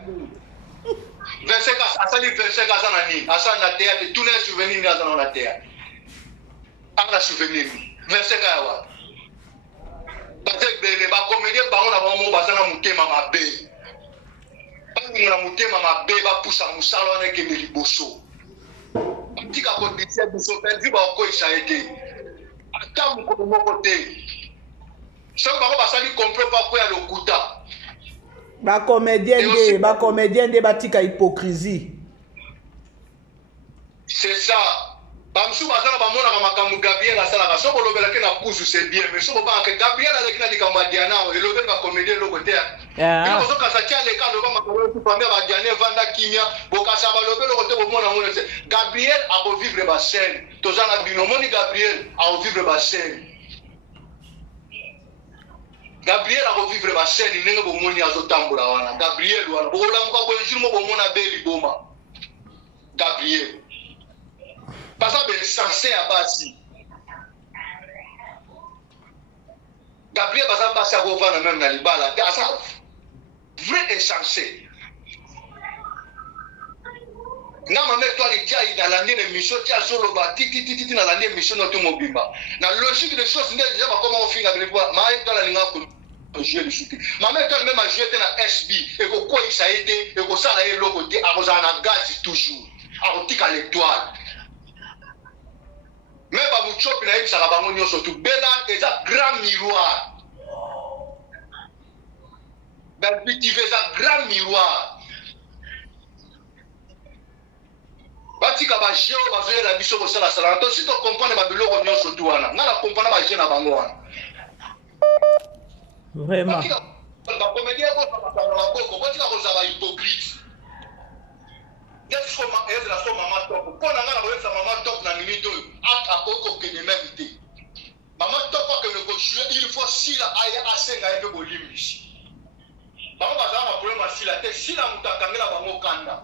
25 asali 25 aza na nini asa na théâtre tout les souvenirs ni aza na théâtre ana souvenir 25 ya wa peut-être bele ba comédien bango na bango basana mutema mabe bango na mutema mabe ba poussa musalo na ke liboso tika ko ditia biso perdu ba ko isaete ata mu ko mo côté so bango basali comprendre pas quoi ya lokuta ba comédien de batika hypocrisie. C'est ça. Bamsou bazana bamona ka makambu Gabriel asala ka soko lobela ke na kuzu c'est bien mais soko ba ke Gabriel avec na likamba Diana et lobela ka comédien lo côté. Ya. Ko ka sa tia le ka lo ba makolo tu pambe ba Diana vanda kimia boka sa ba lobela côté bo mona mona Gabriel a revivre ba scène. Tozana binomoni Gabriel a revivre ba scène. Gabriel a revivre ma scène ndenge bomoni azotambola wana Gabriel wana bolamuka ko jour mo bomona beli boma Gabriel pasa be sensé à basi Gabriel pasa basi a govana même na libala asa vrai et sensé na mame toi les dia dans l'année émission tia solo ba titi na l'année émission no to mobimba na logique des choses ndé déjà ba comment on finit avec moi ma toi la linga jouer le shooting maman toi même a joué dans SB et ko quoi ça a été et ko ça là et logo té arrosana gaz toujours a tika l'étoile mais ba mu chop na ça ba monyo surtout bela et ça grand miroir ben cultiver ça grand miroir batika ba jeo ba zoé la biso ko sala sala to si to comprendre ba biloko nyo surtout wana na la comprendre ba jena bango wana. Vraiment. La comédie est hypocrite. Qu'est-ce que la maman top? Pour la maman top na minute à koko que ne mérite. Maman top que ne jouer il faut si la aya assez na ebe bolimi. Maman va avoir un problème si la tête si la mutakangela bango kanda.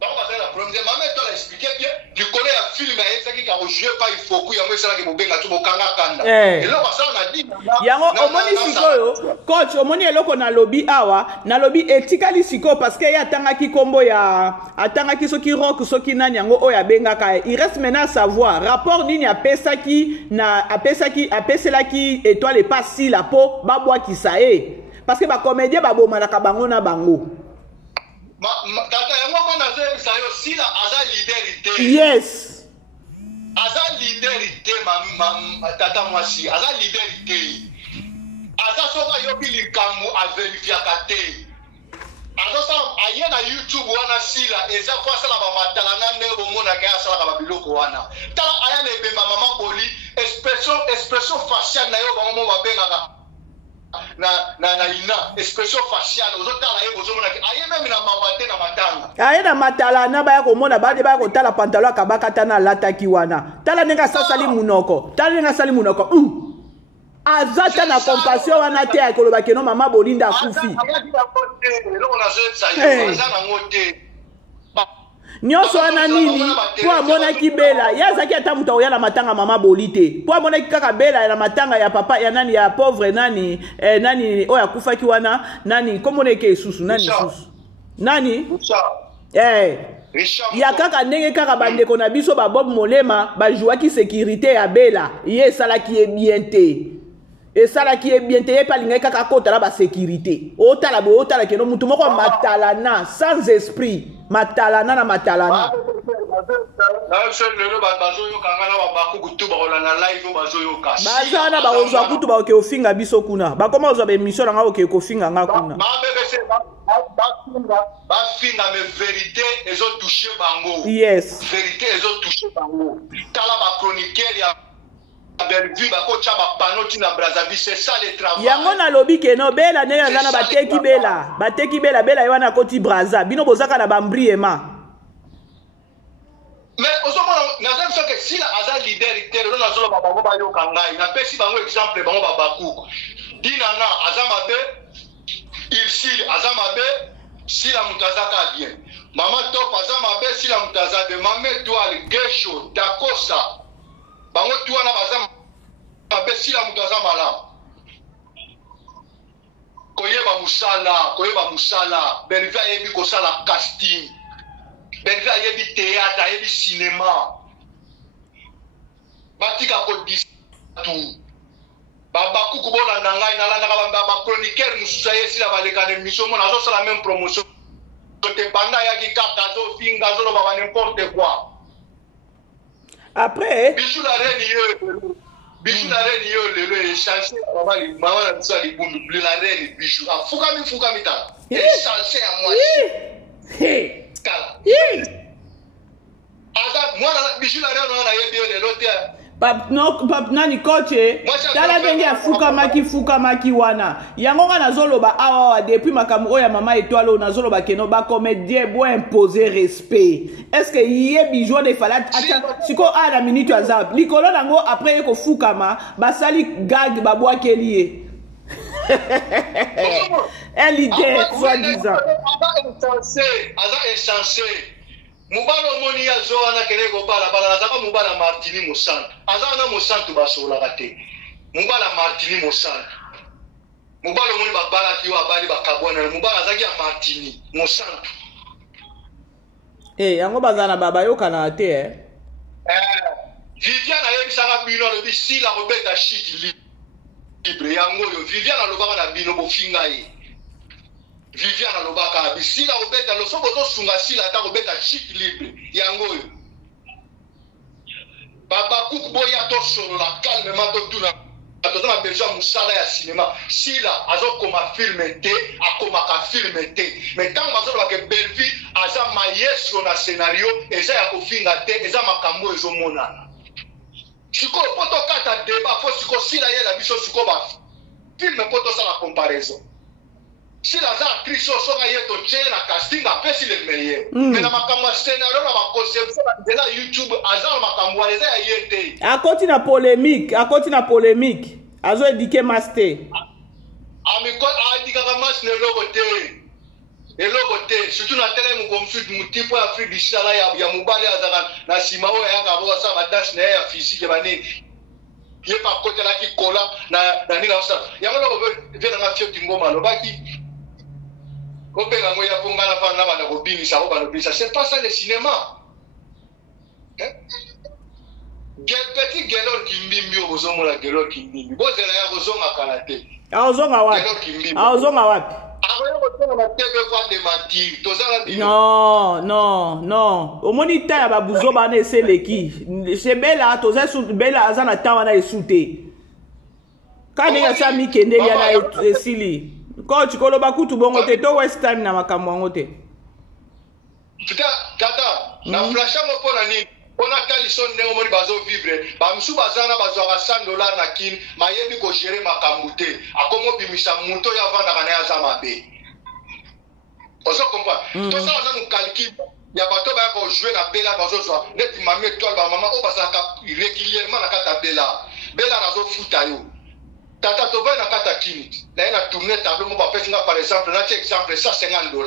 Maman va avoir un problème. Maman toi l'expliquer bien. Du collègue à film et ça qui a joué pas il faut que yamo ça que bobenga tu bokanga kanda. Et là ça on a dit yango omoni sikoyo coach omoni eloko na lobby awa na lobby etikali siko parce que ya tangaki kombo ya atangaki soki rock soki nani yango oya bengaka il reste maintenant à savoir rapport nini apesaki na apeselaki étoile et pas si la peau babwa kisae parce que ba comédien ba bomanaka bango na bango tata yango mona ze sayo si la aza leaderité yes aza leaderité tata mwasi aza leaderité aza soka yoki likambo a vérifiaka te azosa aye na YouTube wana sila eza kwa sala ba matalanga ndenge bomona ke asala ka biloko wana tala aya na ebemba mama boli expression faciale na yo bango ba bengaka na ina expression faciale ozotala ye bozomona ke aye même na mawate na matanga aye na matalana baya komona bade baya kotala pantalon akabaka tana lataki wana tala nenga sasali munoko tala nenga sali munoko azata na compassion wana te akoloba ke no mama bolinda akufi nyonso wana nini po amonaki bela ye azaki ata moto akoya na matanga mama boli te po amonaki kaka bela na matanga ya papa ya nani ya pauvre nani nani oyo akufaki wana nani komoneke esusu nani susu nani ya kaka ndenge kaka bandeko na biso babob molema bajouaki sécurité ya bela ye esalaki ye bien te esalaki ye bien te ye mpe alingaki kaka kotala basécurité otala boye otala keno mutu moko matalana sans esprit matalana na matalana baza wana bakozwa kutu bakoke ofinga biso kuna bakoma kozwa baémission nanga oke kofinga nga kuna bafinga me vérité ezotouche bango yes vérité ezotouche bango tala bachroniqueur ya yango nalobi keno bela ndenge aza na bateki bela bela ye wana akoti braza bino bozaka na bambriema mais ozomona naza biso ke sila aza leader te lelo nazoloba bango bayoka ngai napesi bango exemple bango babakuku dinana aza mabe irsile aza mabe sila moto azaka bien mama top aza mabe sila moto aza bien mama étoile gesho dakosa bango tu wana baza mabe sila moto aza malamu koyeba musala Bellevue ayebi kosala casting Bellevue ayebi théâtre ayebi cinéma batika ko tout baba kuku bona ngai nalandaka ba chroniqueur mususu yesila baleka ne mission mona zo sala même promotion te banda ya ki kata zo finga zo ba n'importe quoi après Bijou la reine yo le chancé maman la ça li bundu bleu la reine Bijou afuka mi ta chancé à moi kala Aza moi Bijou la reine on a yebi le lote pap nani coach tala ndenge afukamaki wana yango nga nazoloba awa depuis makambo ya mama étoile o nazoloba keno ba comédien bo imposer respect est-ce que yé Bijou de fala siko a la minute azab likolo nango après ko fukama basali gag babwa kelie elle idée soit disant aza insensé Mubala moni ya zo ana kele ko bala nazaka mubala Martini Mosantu azana Mosantu basola kate mubala Martini Mosantu mubala moni babala ki wa bali bakabona mubala zaki ya Martini Mosantu yango bazana baba yokana te Viviane ayebi saka bino le bisi la robeta shit libre yango yo Viviane alobaka na bino bofinga ye Viviane alobaka bisila robeta lo sobo to sunga sila ta robeta chic libre yango yo baba kuku boya to solo la calmement to tuna to na besoin musala ya cinéma sila azokoma filme te akoma ka filme te mais tant bazoloba ke Bellevue aza maestro na scénario eza ya kofinga te eza makambo ezomonana siko poto kata débat fo siko sila ye la biso siko ba filme poto sa la comparaison. Si la actrice soka yeto chena casting apesi le meilleur. Mais na makambo scénario na ba conception de la YouTube azal makambo eza ya yete. A continue polémique. Azo édiquer master. Amiko adika ka mas ne logote. Et logote surtout na tele mu conflit mu tipo ya Afrique du Sud ya mubale azaka na simao ya ka bo sa ba dash na ya physique ba nini. Ye pa côté la ki kola na ni la sa. Ya ngo vena na fio tingoma lo baki. C'est pas ça le cinéma. Petit Gelor Kimbimbi au Bozomo la Gelor Kimbimbi. Vous allez à Bozonga Kalate. Non. Au monita ya babuzo bana eseleki. C'est bella toza sous bella azana tawana esute. Kane ya sami kende ya na esili. Coach koloba kutu bongo te to waste time na makambo yango te. Puta tata na flasha mo pona ni ona kalison ndenge moni bazo vivre ba msu bazana bazo ka $100 na kin mayebi ko gérer makambo te akomo bimisa muto ya vanda kana ya zamabe. Ozo comprendre to ça on a calcul ya bato ba ko jouer na bela bazo zo net mama étoile ba mama o basaka régulièrement na kata bela nazo futa yo. Tata to va na kata kini na ina tourner tableau mo ba pesinga par exemple na check exemple $150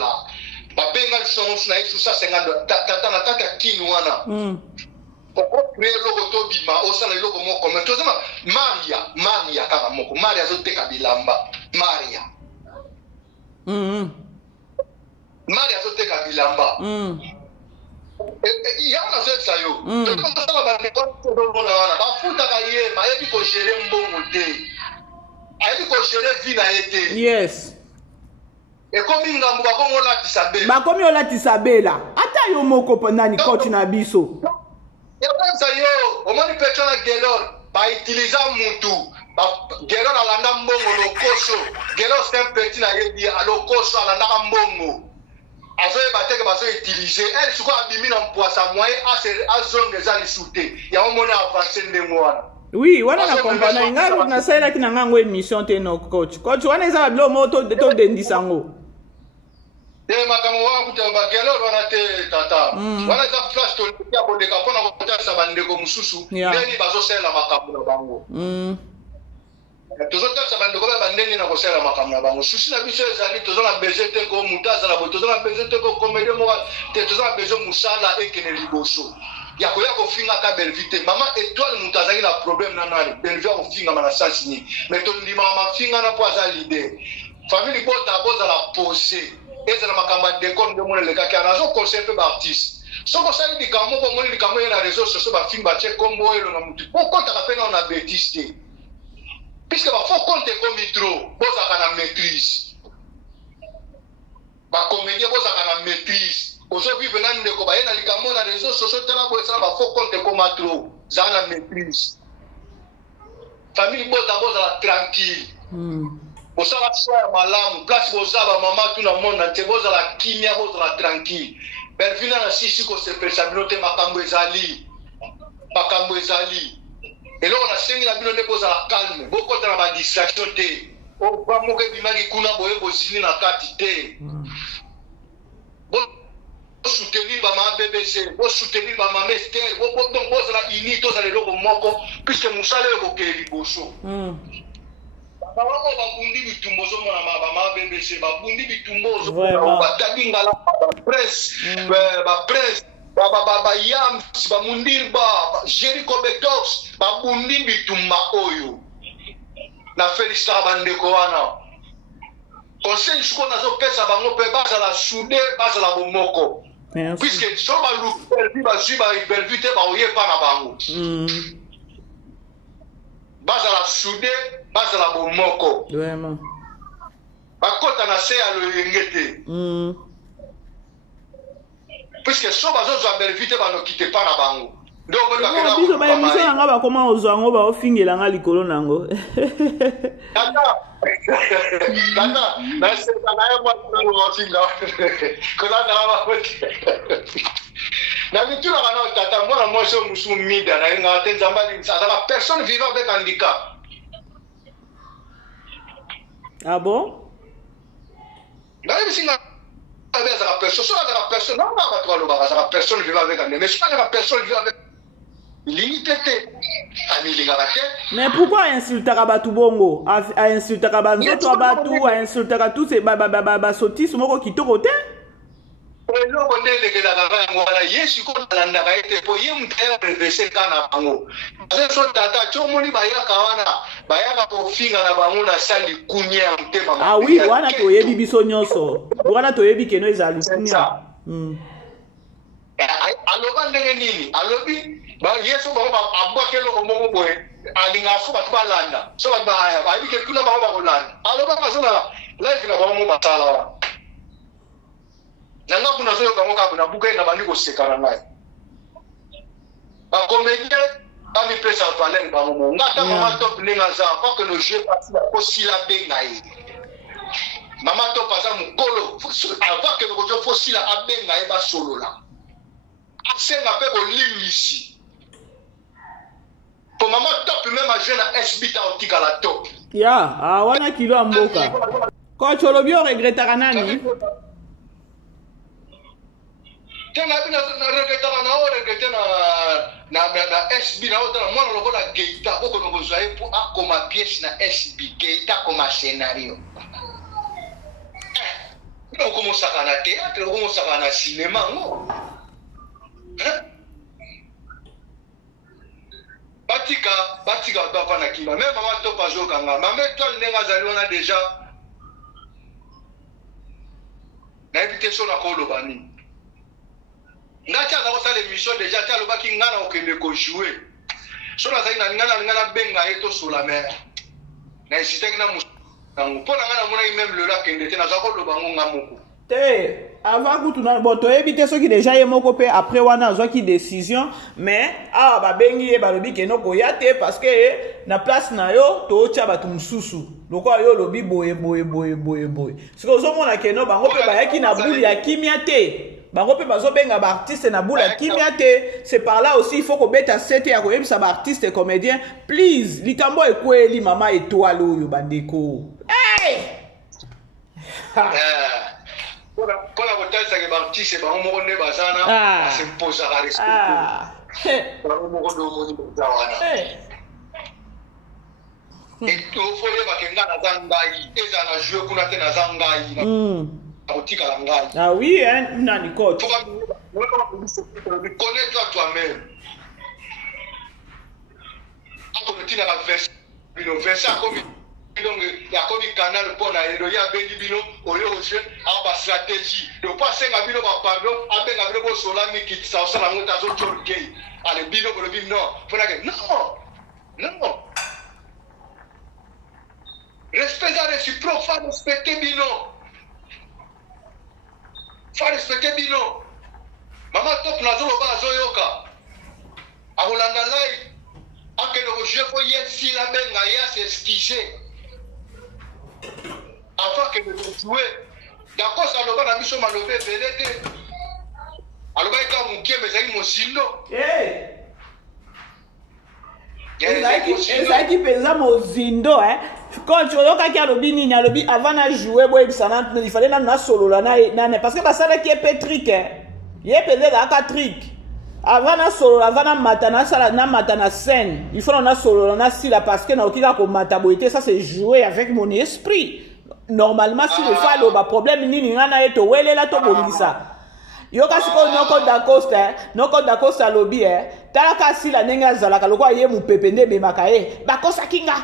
ba benga sono na isu $150 tata na kata kini wana oko créer logo to bima o sala logo mo comme to zama Maria kaka moko Maria zo teka bilamba Maria Maria zo teka bilamba ya na zo sayo to ko sala ba ne ko do bona wana ba futa ka ye ma yebi ko gérer mbongo te ayebi ko gérer vie na été. Yes. Et comme ngambu bakongo latisa bela. Bakomi olatisa bela. Ata yo moko nani coach na biso. Ya pensa yo, o mani petona Gelor ba utiliser mutu. Ba Gelor alanda mbongo lokoso. Gelor c'est un petit na yebi alokoso alanda mbongo. Azo e bateke bazo utiliser. Elle suko abimi na mpoasa moye azonge za lisute. Ya omona avancer ndengwana. Oui, wana na comprendre nga na sala kina ngango émission te no coach. Coach wana eza blo moto to dendisango. Makambo wa kutamba Gelor wana te tata. Wana za flash to ya bodeka pona ko kotasa bandeko mususu. Ndeni bazo sala makambo na bango. Tozo tasa bandeko ba bandeni na ko sala makambo na bango. Susi na biso ezali tozo na BGT ko mutaza na tozo na BGT ko comédie mo te tozo na besoin musala ekene liboso. Ya koya ko finga ka Bellevue mama étoile mutazaki na problème na nani Bellevue ko finga mana sasini mais to ndima ma finga na poza leader famille bota boza la posé ezala makamba décor de mon le kaka nazo conseil pe ba artiste soko sali dikamo ko moni dikamo na réseaux sociaux ba film ba check combo elo na mutu pourquoi ta ka na bêtise puisque ba faut compter comme trop boza kana maîtrise ba comédien boza kana maîtrise ozo vivre na ndeko ba na dikamo na réseaux sociaux tala boza ba faut compter comme trop za na maîtrise famille boza la tranquille bosala soya malamu place bozaba mama tout le monde ante bozala kimia bozala tranquille belvina na sisi ko se persabilité makambo ezali eloko na sengi na bino nde bozala calme bokota na ba distraction te o ba moke bimaki kuna boye bozini na kati te bo soutenir ba ma BBC bo soutenir ba ma Mester bo donc bozala ini to za leloko moko puisque musale ko ke liboso babundi bitumbo zomona mama BBC babundi bitumbo zomona bataginga la presse ba yams ba mundir ba Jericho Betox babundi bitumba oyo na Felista bandeko wana conseil siko nazo pesa bango pe baza la soudé baza la bomoko puisque so ba lu ba ziba ibelvite ba oye pa na bango baza la soudé baza la bomoko vraiment bakota na se ya lo yengete puisque so bazo zo belvite ba no kite pa na bango donc ba kana biso ba emission nga ba koma ozwango ba ofingela nga likolo nango Tata, na se na ya mwa no ofinga ko na ba na mituna kana tata mwana mosho musumida na nga tenzamba la personne vivant avec handicap. Ah bon? Même si la personne, non, la personne vivant avec handicap, mais si la personne vivant avec limité. Mais pourquoi insulter Kabatu Bongo? Insulter Kabanzo, toi Batu, insulter tous ces basotis, moko qui te rote? Non, on est les gars, voilà, yes, qu'on a la naïté, pour y me faire kana bango. C'est son tata, tu moni baya kawana, baya pour finir la bango na sali kunya mtema. Ah oui, wana to yebi biso nyonso. Wana to yebi keno ezalu kunya. Aloba ndenge nini? Alobi ba yeso ba abwa kelo ko boy alinga fu ba balanda. So ba ba bi ke kula ba ba kolanda. Aloba ba so na life na ba mo batala. Nanga kuna so ka mo ka kuna buka na bandi ko sekana ngai. Ba comédien ba mi pesa valeur ba mo ngata mama top ninga za pas que le jeu passe ko sila bengai. Mama top paza mukolo avant que le jeu fo sila abenga e ba solo la. Asenga pe ko limisi. Pour maman top même à jeune SB ta otika la top. Ya, wana kilo amboka. Ko cholobi o regretaka nani? Tena bina na regretaka na o regrete na SB na otana mwana lokola Geita oko no kozai pour akoma pièce na SB Geita comme scénario. On commence à na théâtre, on commence à na cinéma, non? Batika bava na kima même maman to pazo kanga maman to ndenga zali wana déjà na éviter so na ko lobani ngacha za ko sala émission déjà ta lobaki ngana okende ko jouer so na zali na ngana benga eto sola mer na isiteki na musango pona ngana mona même le lac kende te na za ko lobango ngamoko te avant que tu n'as bon to éviter ceux qui déjà y moko pe après wana zo qui décision mais ba bengi e balobi ke no ko yate parce que na place na yo to tia batu mususu loko yo lobi boye ce que zo mona ke no bango pe ba yaki na buli ya kimia te bango pe bazo benga ba artiste na buli ya kimia te c'est par là aussi il faut ko beta sete ya ko yebisa ba artiste et comédien please likambo ekweli mama étoile oyo bandeko hey Pour la bataille, c'est que l'artiste, on m'a donné bazana, c'est posé à respecter. On m'a donné bazana. Et tout faut les bakenga na zangai, et ça na joué kuna te na zangai. Autika la ngai. Ah oui, hein, nani coach. Connais-toi toi-même. Quand tu as la version comme donc ya komi canal pour na edo ya bengi bino oyo je aba stratégie de pas senga bino ba pardon abenga bino bo solami ki sa osala ngota zo chorgei ale bino ko bino non fona que non respect la réciproque fa respecter bino mama top na zo ba zo yoka akolanda lai akelo je fo yesi la benga ya se skiger avant que de jouer d'accord ça loba na biso malobe belete aloba ka mukie mezali mosindo ezalaki mpenza mozindo coach oyokaki alobi nini alobi avant na jouer boyebisana il fallait nanu nasolola nane parce que basalaki ye pe trick ye mpenza ezalaka trick avant na solola avant na mata na scène il faut na solola na sila parce que na okika ko mata boité ça c'est jouer avec mon esprit normalement si le fa lo ba problème nini ngana eto welela to bolisa yo kasi ko noko da costa lobby tala kasi la nenga zalaka lokwa ye mu pepende be makaye bakosa kinga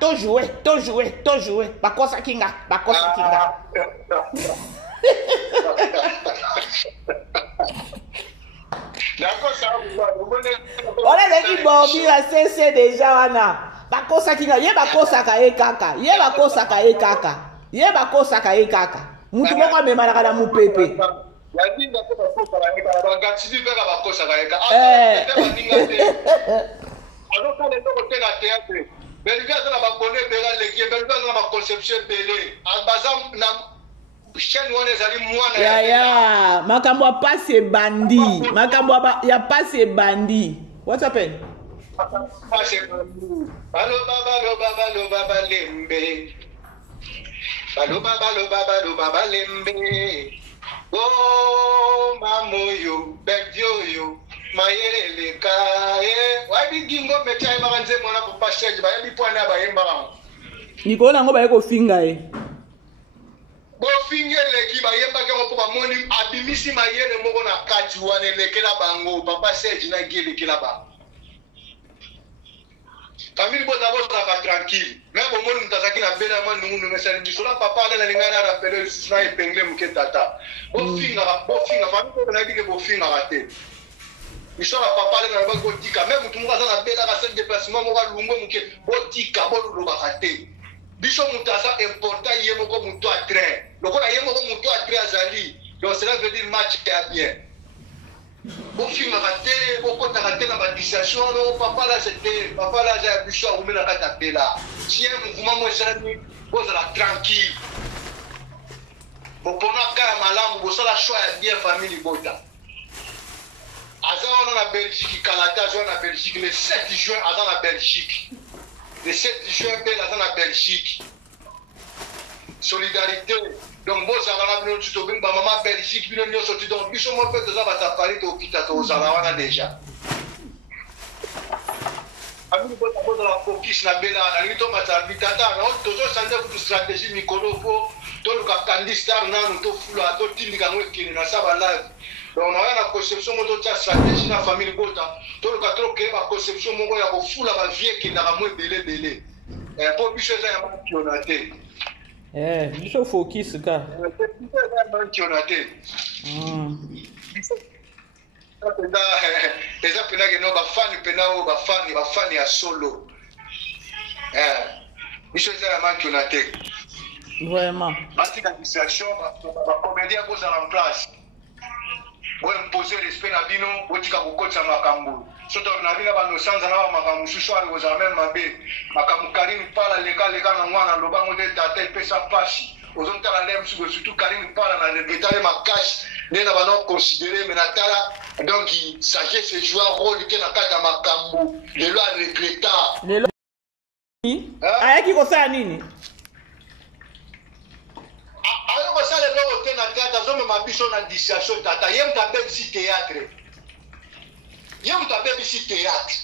to jouer bakosa kinga on est qui bombi la CC déjà wana bakosa kinga ye bakosa ka e kaka mutu moko amema na mupepe yadinga ko bakosa ka ngati bega bakosa ka eka alors le ndoko tena théâtre belga na bakone bega leki belga na ba conception belé ambazam na chaîne wana ezali mwana ya makambo apasi bandi makambo ya pasi bandi what's happened Balo baba lembe oh mamoyo bedioyo mayele kae wabi gingo metai maganze mona ko passage ba yabi pwana ba yemba Nicola ngo ba ko finga bo fingele ki ba yemba ko ba moni abimisi mayele moko na kati wane lekela bango papa sage na gele kila ba famille bo d'abord ça tranquille même au monde mutazaki na bela man nungu mesali bisola papa ala lingana rappeler sna epengle muke tata bo finga famille bo na dike bo finga raté bisola papa ala na ba tika même mutu muka na bela ka se déplacement mo ka lungo muke bo tika bo lo ba raté biso mutasa important yemo ko mutu a train lokola yemo ko mutu a train azali donc cela veut dire match est bien. Bon film raté, beaucoup de raté dans la discussion, papa là c'était, papa là j'ai appuyé sur la tapé là. Si un mouvement moi ça dit, vous êtes tranquille. Bon pour nous quand malam, vous savez la choix bien famille bota. Azan on a la Belgique, Canada, on a Belgique le 7 juin Azan la Belgique. Le 7 juin belle Azan la Belgique. Solidarité. Donc, bon, ça va nous tout bien, maman Belgique, puis nous sorti donc, puis on peut déjà va t'apparer au Kitato, ça va déjà. Ami nous bon la focus na bela, na nito mata bitata, na toujours sande pour stratégie Nicolo pour tout le capitaine star na nous to fula, to tindika ngwe na saba live. Donc, on a la conception moto ta stratégie na famille bota, tout le katro ke ba conception mongo ya ko fula ba vie ki na mwe belé. Pour biso ça ya mapionaté. Il faut focus ka. Eza pena que no bafani pena o bafani ya solo. Biso eza ya manquionate. Vraiment. Matika distraction ba comédien cause en place. Bo imposer respect na bino, bo tika kokotsa makambo. Soto na bina ba no sanza na makambo susu ali ko jamais mabe. Makambo Karim pala leka na mwana lobango de tata pesa pasi. Ozonta la lem surtout Karim pala na détailler ma cash. Nena ba non considérer menatala donc il sagesse se jouer un rôle que na kata makambo. Le loi regretta. Le loi. Ayaki ko sa nini? Alors que ça, les gens ont un théâtre, ils ont même biso na discussion tata. Yem ta belle ici théâtre. Yem ta belle ici théâtre.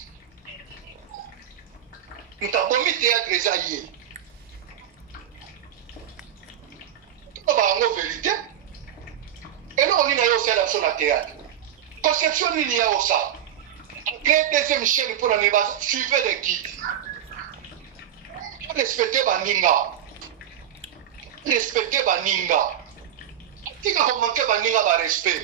Nous ta bomi théâtre zaïe. On va en vérité. Et là on y a eu fait la son théâtre. Conception il y a aussi ça. Créer deuxième chaîne pour la suivre des guides. respecter baninga. Respecter baninga. Tika ko manquer baninga ba respect.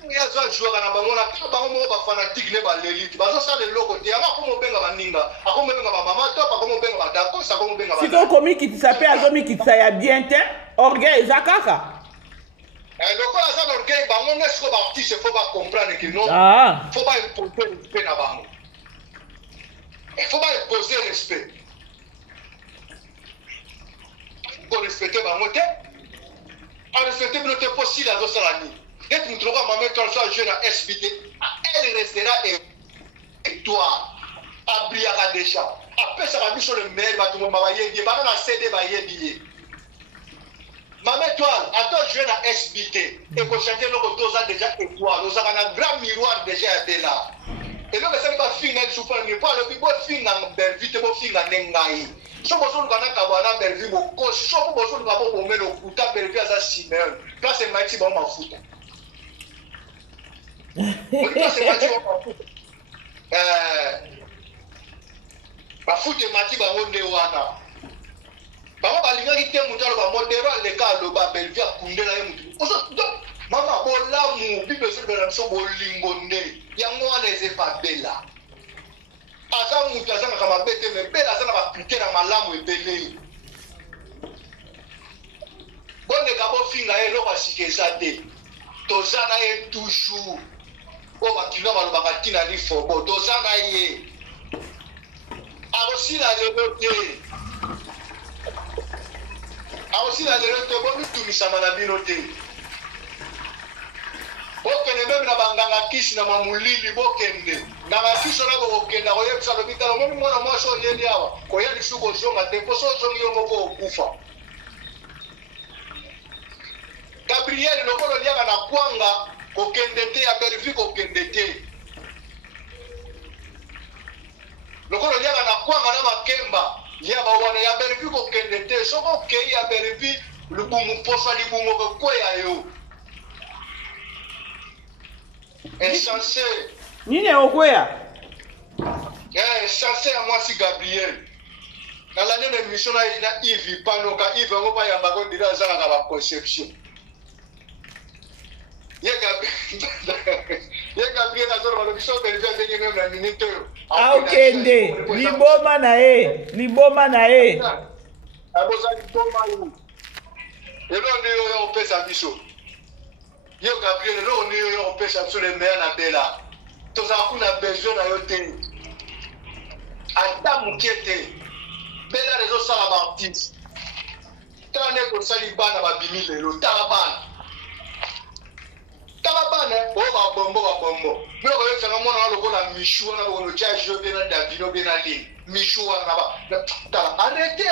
Il y a des joueurs qui ont des fanatiques qui ont des élites. Ils ont des logos. Ils ont des baninga. Ils ont des maman, ils ont des d'accord, ils ont des si ton commis qui s'appelle Azomi qui t'a bien te orgueil zakaka. Le quoi ça orgueil bango n'est-ce que l'artiste faut pas comprendre que non. Faut pas imposer respect na bango. Il faut pas imposer respect. Pour respecter bango te. À respecter notre possible à Zosalani. Dès que nous trouvons ma mère quand ça jeune à SBT, elle restera et toi à Briaga déjà. Après ça va sur le mail, va tout le monde va y aller, va dans la CD va y aller. Maman toi, à toi jeune à SBT, et pour chanter le retour ça déjà et toi, nous avons un grand miroir déjà été là. Et donc ça va finir sur le miroir, le plus beau finir en Belvite, beau finir en Nengaï. Si vous avez un cabana Belvite, vous coach, si vous avez un le Kouta Belvite à sa Simel, là c'est Maïti bon ma fout. Bafuti mati bangonde wana baba balingaki te mutalo ba modero leka loba belvia kundela ye mutu oso mama bolamu bible se bela so bolingo nde yango wana eze pa bela asa mutu azanga kama bete me bela azanga ba pitera malamu ebele bonde kabo finga ye lo basikeza te tozana ye toujours o bakina balobaka tina lifobo tozanga ye aussi la leroté bon tout misama na binoté bokene même na banganga kisi na mamulili bokende na bakisho na bokenda ko yebisa lo bitalo mo mwana mwaso yeli awa ko yeli suko zonga tempo so zongi yo moko okufa Gabriel lokolo liaka na kwanga kokende te ya Belvi kokende te lokolo liaka na kwanga na makemba ya bawana ya Belvi kokende te soko kei ya Belvi lubumu posa libumu ko kwea yo insensé nini okwea insensé ya mwasi Gabriel na la nene mission na Yves Panoka Yves ngo pa ya bako ndira zaka ka ba conception ye Gabriel azoro balo mission Belvi ndenge même na minute okende liboma na ye aboza liboma yo elo ndio yo pesa biso yo Gabriel elo ndio yo pesa biso le meilleur na bela toza kuna besoin na yo te ata mukete bela rezo sala ba artiste tane ko sali bana ba bimi lelo tabana o ba bombo mais ko yesa na mona lo kona mishu na ko no cha jo bena Davino bena li mishu na ba tala arrêtez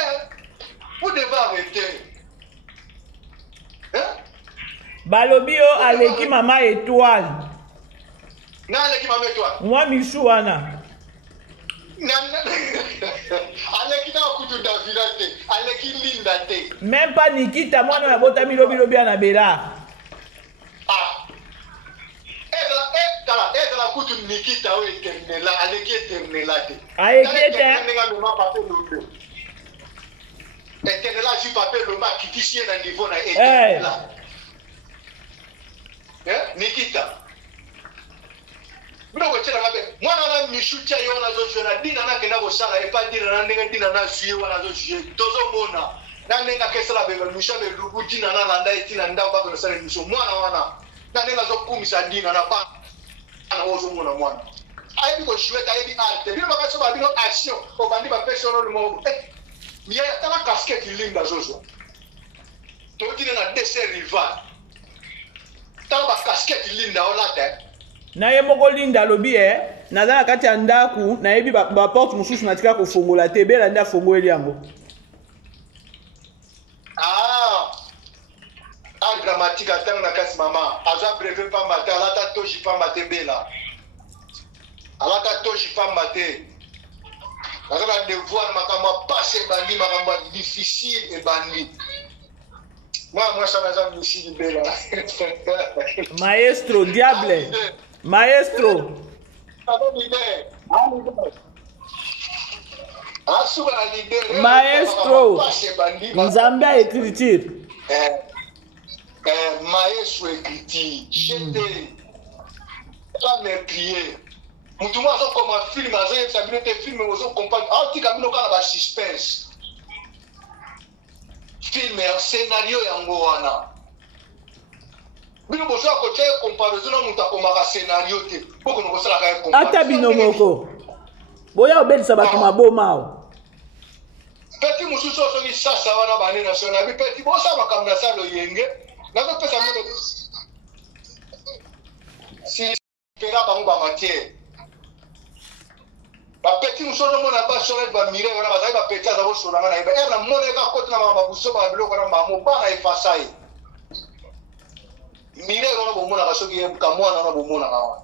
vous devez arrêter balobi o aleki mama étoile na aleki mama étoile moi mishu wana aleki na kutu Davina te aleki Linda te même pas Nikita mwana ya botami lobi na bela la kutu Nikita o eternela aleki eternela te eternela si pape lomba kitishie na niveau na eternela Nikita Mino kochela ngabe mwana na mishucha yo na zo na dina na kena ko sala e pa dina na ndenge dina na ziyo wana zo je tozo mona na nenga kesala be misha be lubu dina na landa etina ndamba ko sala misho mwana wana na nenga zo kumisa dina na ba na ozo mona mwana ayi ko jouer ta yi arte bino ba so ba bino action o bandi ba personne mo miya ta la casquette linda zozo to dina na desert rival ta ba casquette linda o la tête na ye moko linda lobi naza na kati ya ndaku nayebi baporte mosusu natika kofongola te bela nde afongoli yango dramatique atanga na kasi mama aza brevet pamba te alata toji pamba te bela alata toji pamba te naza na devoir makambo apase ebandi makambo difficile ebandi moi ça naza mishili bela maestro diable maestro Maestro. Nzambia écriture. Maestro écriture. J'étais pas meurtrier. Mutumu azo comme film azo sabine film ozo compagne. Ah ti kabino kana ba suspense. Film un scénario yango wana. Bino bozo ko tche comparaison na muta ko maka scénario te. Boko no kosala ka comparaison. Ata bino moko. Boya obelisa bato maboma. Petit mususu oso ki sasa wana bane national. Bi petit bosa makamna salo yenge. Na ko pesa mo. Si pera ba mo ba matière. Ba petit mususu mo na ba sore ba mire wana ba ba petit za bo sura na ba. Era mo ne ka kotna ma buso ba bilo kana ma mo ba na ifasai. Mire wana bo mo na ka soki ka mo na bo mo na ka wana.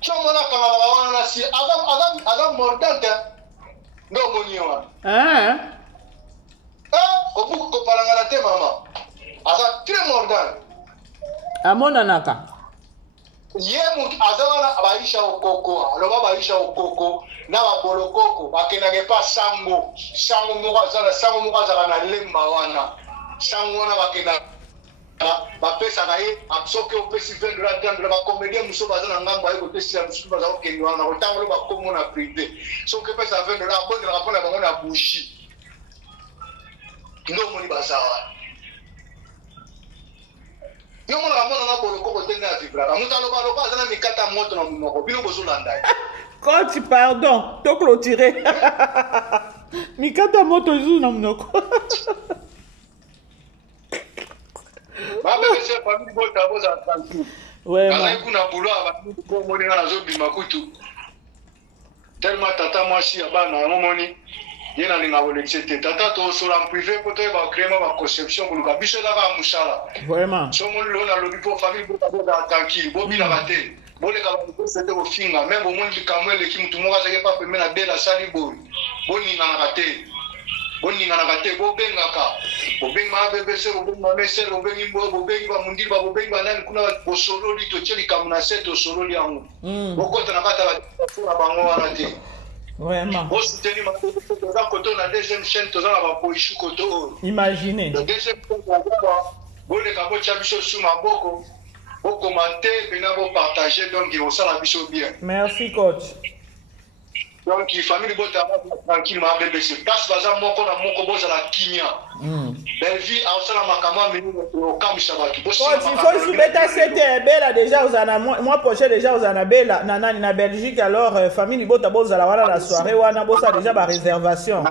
Chomona kama wana na si adam mordante. No moniwa. Ko buku ko parangana te mama. Asa très mordant. Amona naka. Yemu azawana abaisha okoko, aloba baisha okoko na babolokoko bakenage pa sango mukaza na lemba wana. Sango wana bakena bapesa kaye absoke opesi $20 dans ba comédien muso bazana ngambo ayo kopesi ya muso bazana okende wana kotango ba komo na privé. So ke pesa $20 bonne rapport na bango na bougie. Ndo moni bazawa. Yo mona mona na bolokoko tende a vibra. Amuta lo ba zana mikata moto na moko. Bino bozolanda. Coach, pardon, to clôturer. Mikata moto zu na mnoko. Ba bebe se famille bota boza tranquille. Ouais. Na kuna bulo aba ko moni na zo bima kutu. Tellement tata moi si abana momoni. Yena linga volexete tata to sur en privé pour te ba créer ma conception pour le biso la ba musala. Vraiment. So mon lo na lobi pour famille bota boza tranquille. Bo bila bate. Bo le ka ba c'était au finga même au monde kamwele ki mutu moka sake pa pemena bela sali bo. Bo ni na kate. Boni ngana kate bo bengaka bo benga BBC bo benga mesel bo bengi bo bengi ba mundiri ba bo bengi ba nani kuna bo solo li to cheli kamuna seto solo li yango bo kota na kata ba bango wana te vraiment bo soutenir ma za koto na deuxième chaîne to za ba po ishu koto imaginez le deuxième chaîne bo le ka bo chabiso suma boko bo commenter bena bo partager donc il ça la biso bien. Merci coach. Donc il famille bota tranquille ma BBC passe baza moko na moko boza la kinya Belvi a osala makama meni au kamisa batu bosi il faut subeta c'était bela déjà aux ana moi projet déjà aux ana bela na Belgique alors famille bota boza la wana la soirée wana bosa déjà ba réservation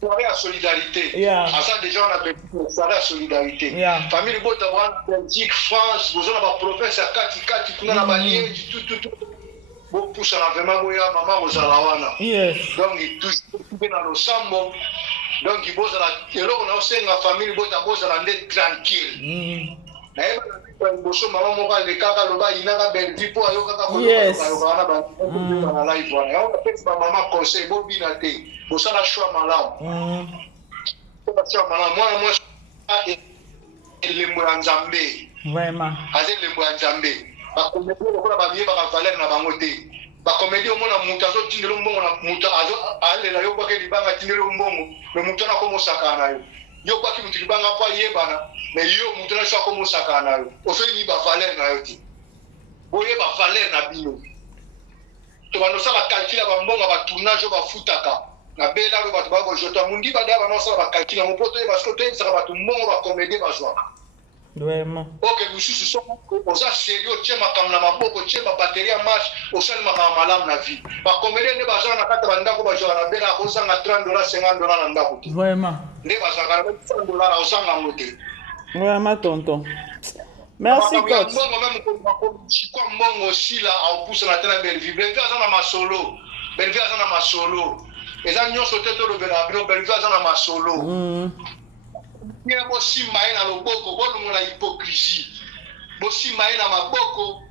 soirée à solidarité à ça déjà on a soirée à solidarité famille bota wana Belgique France bozona ba province à kati kuna na balier tout bon pour ça vraiment boya maman bozala wana donc il touche dans le sambo donc il bosse la elo na osenga famille bota bozala ndé tranquille na eba boso maman moka le kaka loba inaka belle vie po ayo kaka ko wana ba na live wana on peut ba maman conseil bo bina te bosa la choix malamu moi le mwanzambe vraiment aze le mwanzambe ba comédie ko ba biye ba valeur na bango te ba comédie omona mutu azo tindelo mbongo na mutu azo alela yo bake libanga tindelo mbongo me mutu na ko mosaka na yo bake mutu libanga pa yebana me yo mutu na sha ko mosaka na yo o fe ni ba valeur na yo ti boye ba valeur na bino to bano sala calcul ba mbongo ba tournage ba futaka na bela ro ba to ba ko jota mundi ba da ba no sala ba calcul mo poto ba sko te sala ba to mbongo ba comédie ba joa. Vraiment. Ok, nous sommes aux sérieux, tiens ma caméra, ma boko, tiens ma batterie en marche, au sein de ma caméra, ma vie. Par combien de bazar na kata bandako ba jora na bela ko sanga $30 $50 na ndako. Vraiment. Ne bazar na $100 au sanga ngote. Vraiment tonton. Merci coach. Mbongo même ko chikwa mbongo sila au pousse na tena belle vie. Belle vie azana masolo. Belle vie azana masolo. Eza nyonso teto lo bela bino belle vie azana masolo. Bien bosi mai na loboko bolu na hypocrisie bosi mai na maboko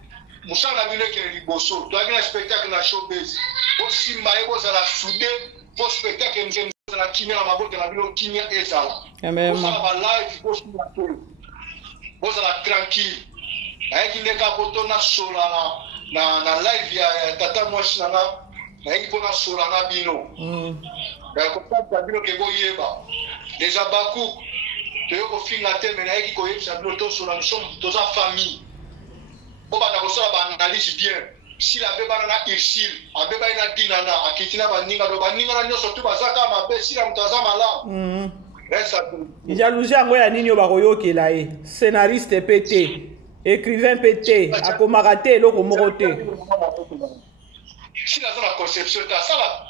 musanga bino ke liboso to agina spectacle na showbiz bosi mai boza la soudé pour spectacle nje na kimia na maboko na bino kimia ezala boza ba live bosi boza la tranquille na yaki neka poto na sola na live ya tata mwasi na il faut na bino comme bino ke boyeba déjà Bakou to yoko finga teme na yeki ko yebisa bino to sola nous sommes tous en famille bon ba na ko sola ba analyse bien si la beba na irsil abeba ina dinana akitina baninga do baninga na nyoso tu bazaka mabe si la mutaza malamu jalousie yango ya nini oyo bakoyokela ye scénariste pe te écrivain pe te akomaka te eloko moko te si naza na conception ta sala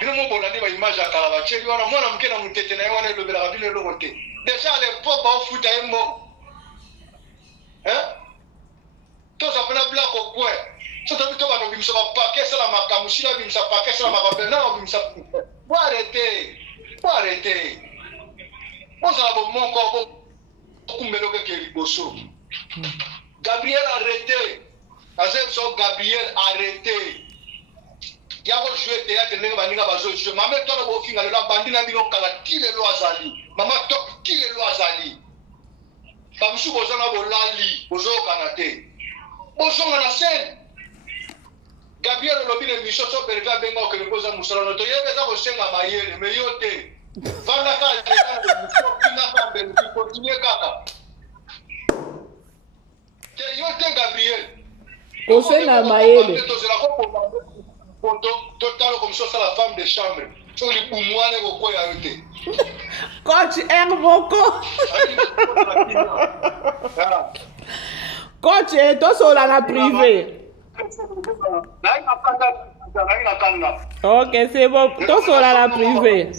bino mobolandi baimage ya kala batieli wana mwana moke na motete na ye wana elobelaka bino eloko te déjà à l'époque baofuta ye mo toza mpena bilako kwe soto bito bano bimisa bapake esala makambo sila bimisa pake esala makambo na obimisa po arrete ozala bomoko okumbeloko ke liboso Gabriel arrêté aza biso Gabriel arrêté yako jouer théâtre ndenge baninga bazo jouer mama tolo bofinga lelo bandi na bino kala tilelo azali mama top tilelo azali bamusu bozana bolali bozokana te bozonga na scène Gabriel lobine biso so pereka benga okelekoza musala no to yebeza bosenga mayele me yote vanda ka le muso kina ka ben ki continue kaka te yote Gabriel osenga mayele total comme ça la femme de chambre sur les boumouane au quoi arrêté coach Herboko coach to sola na privé ok c'est bon to sola na privé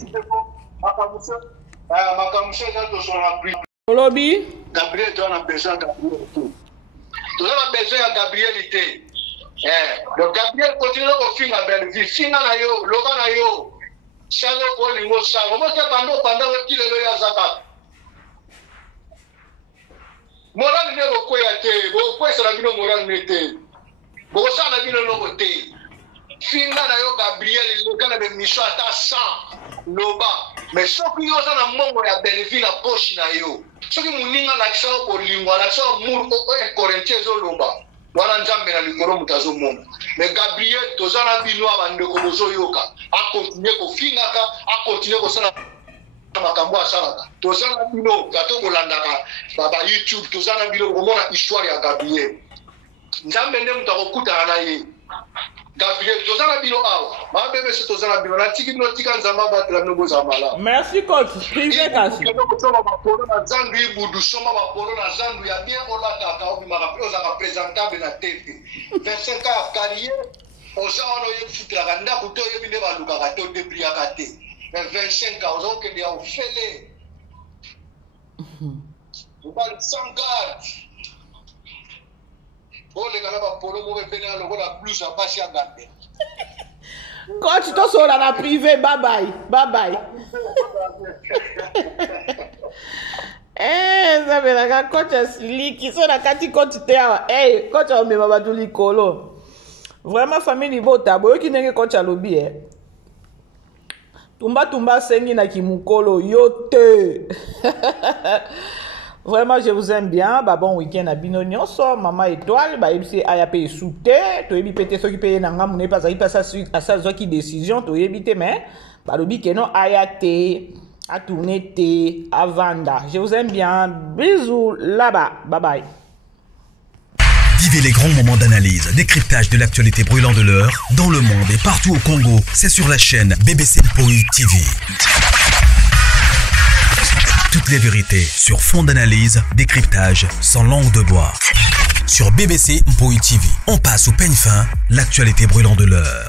Olobi Gabriel tu as besoin de Gabriel donc Gabriel continue au film à Belleville finga na yo loka na yo salo ko lingo sango mo te bando ki lelo ya zaka moral ne ko ya te bo ko sala bino moral ne te bo sala bino no te finga na yo Gabriel loka na be misho ata 100 loba mais soki yo za na mongo ya Belleville na poche na yo soki muninga la kisao ko lingwa la kisao mur ko Corinthians loba wana nzambe na likoro mutazo mona mais Gabriel tozana bino abandeko bozo yoka a continuer ko fingaka a continuer ko sala makambo asalaka tozana bino gato bolandaka baba YouTube tozana bino komona histoire ya Gabriel nzambe nde mutakokuta na ye Gabriel tozana bino awa ma bebe se tozana bino na tiki bino tika nzamba batela no boza mala merci coach privé kasi soma bapolo na zandu ibudu soma bapolo na zandu ya bien olaka ka obi marapeoza ka présentable na TV 25 ans de carrière oza wana yefutra ndako to yebinde baluka ka to debria ka te mais 25 ans ozo ke dia ofele vous parlez sans garde ole kana bapolo mo bepene aloko la plus a passer à garder coach to sola na privé bye bye zabelaka coach asiliki so na kati coach te awa coach omema bato likolo vraiment famille libota boyoki ndenge coach alobi tumba asengi na kimukolo yo te vraiment je vous aime bien bon week-end à bino nyonso mama étoile yebisi aya pe soute toyebi pe te soki pe na ngamu ne pas azwaki décision toyebi te mais balobi ke non aya te a tourner te à vanda. Je vous aime bien, bisous là-bas, bye bye. Vivez les grands moments d'analyse, décryptage de l'actualité brûlante de l'heure, dans le monde et partout au Congo, c'est sur la chaîne BBC Mpoi TV. Toutes les vérités sur fond d'analyse, décryptage sans langue de bois. Sur BBC Mpoi TV, on passe au peigne fin l'actualité brûlante de l'heure.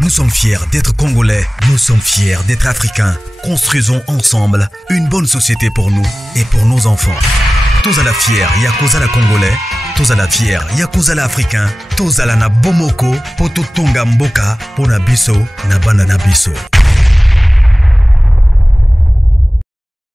Nous sommes fiers d'être Congolais, nous sommes fiers d'être Africains. Construisons ensemble une bonne société pour nous et pour nos enfants. Tous à la fière, Yakozala Congolais, tous à la fière, Yakozala Africain, tous à la na Bomoko, Poto Tonga Mboka, Pona Biso, na Banana Biso.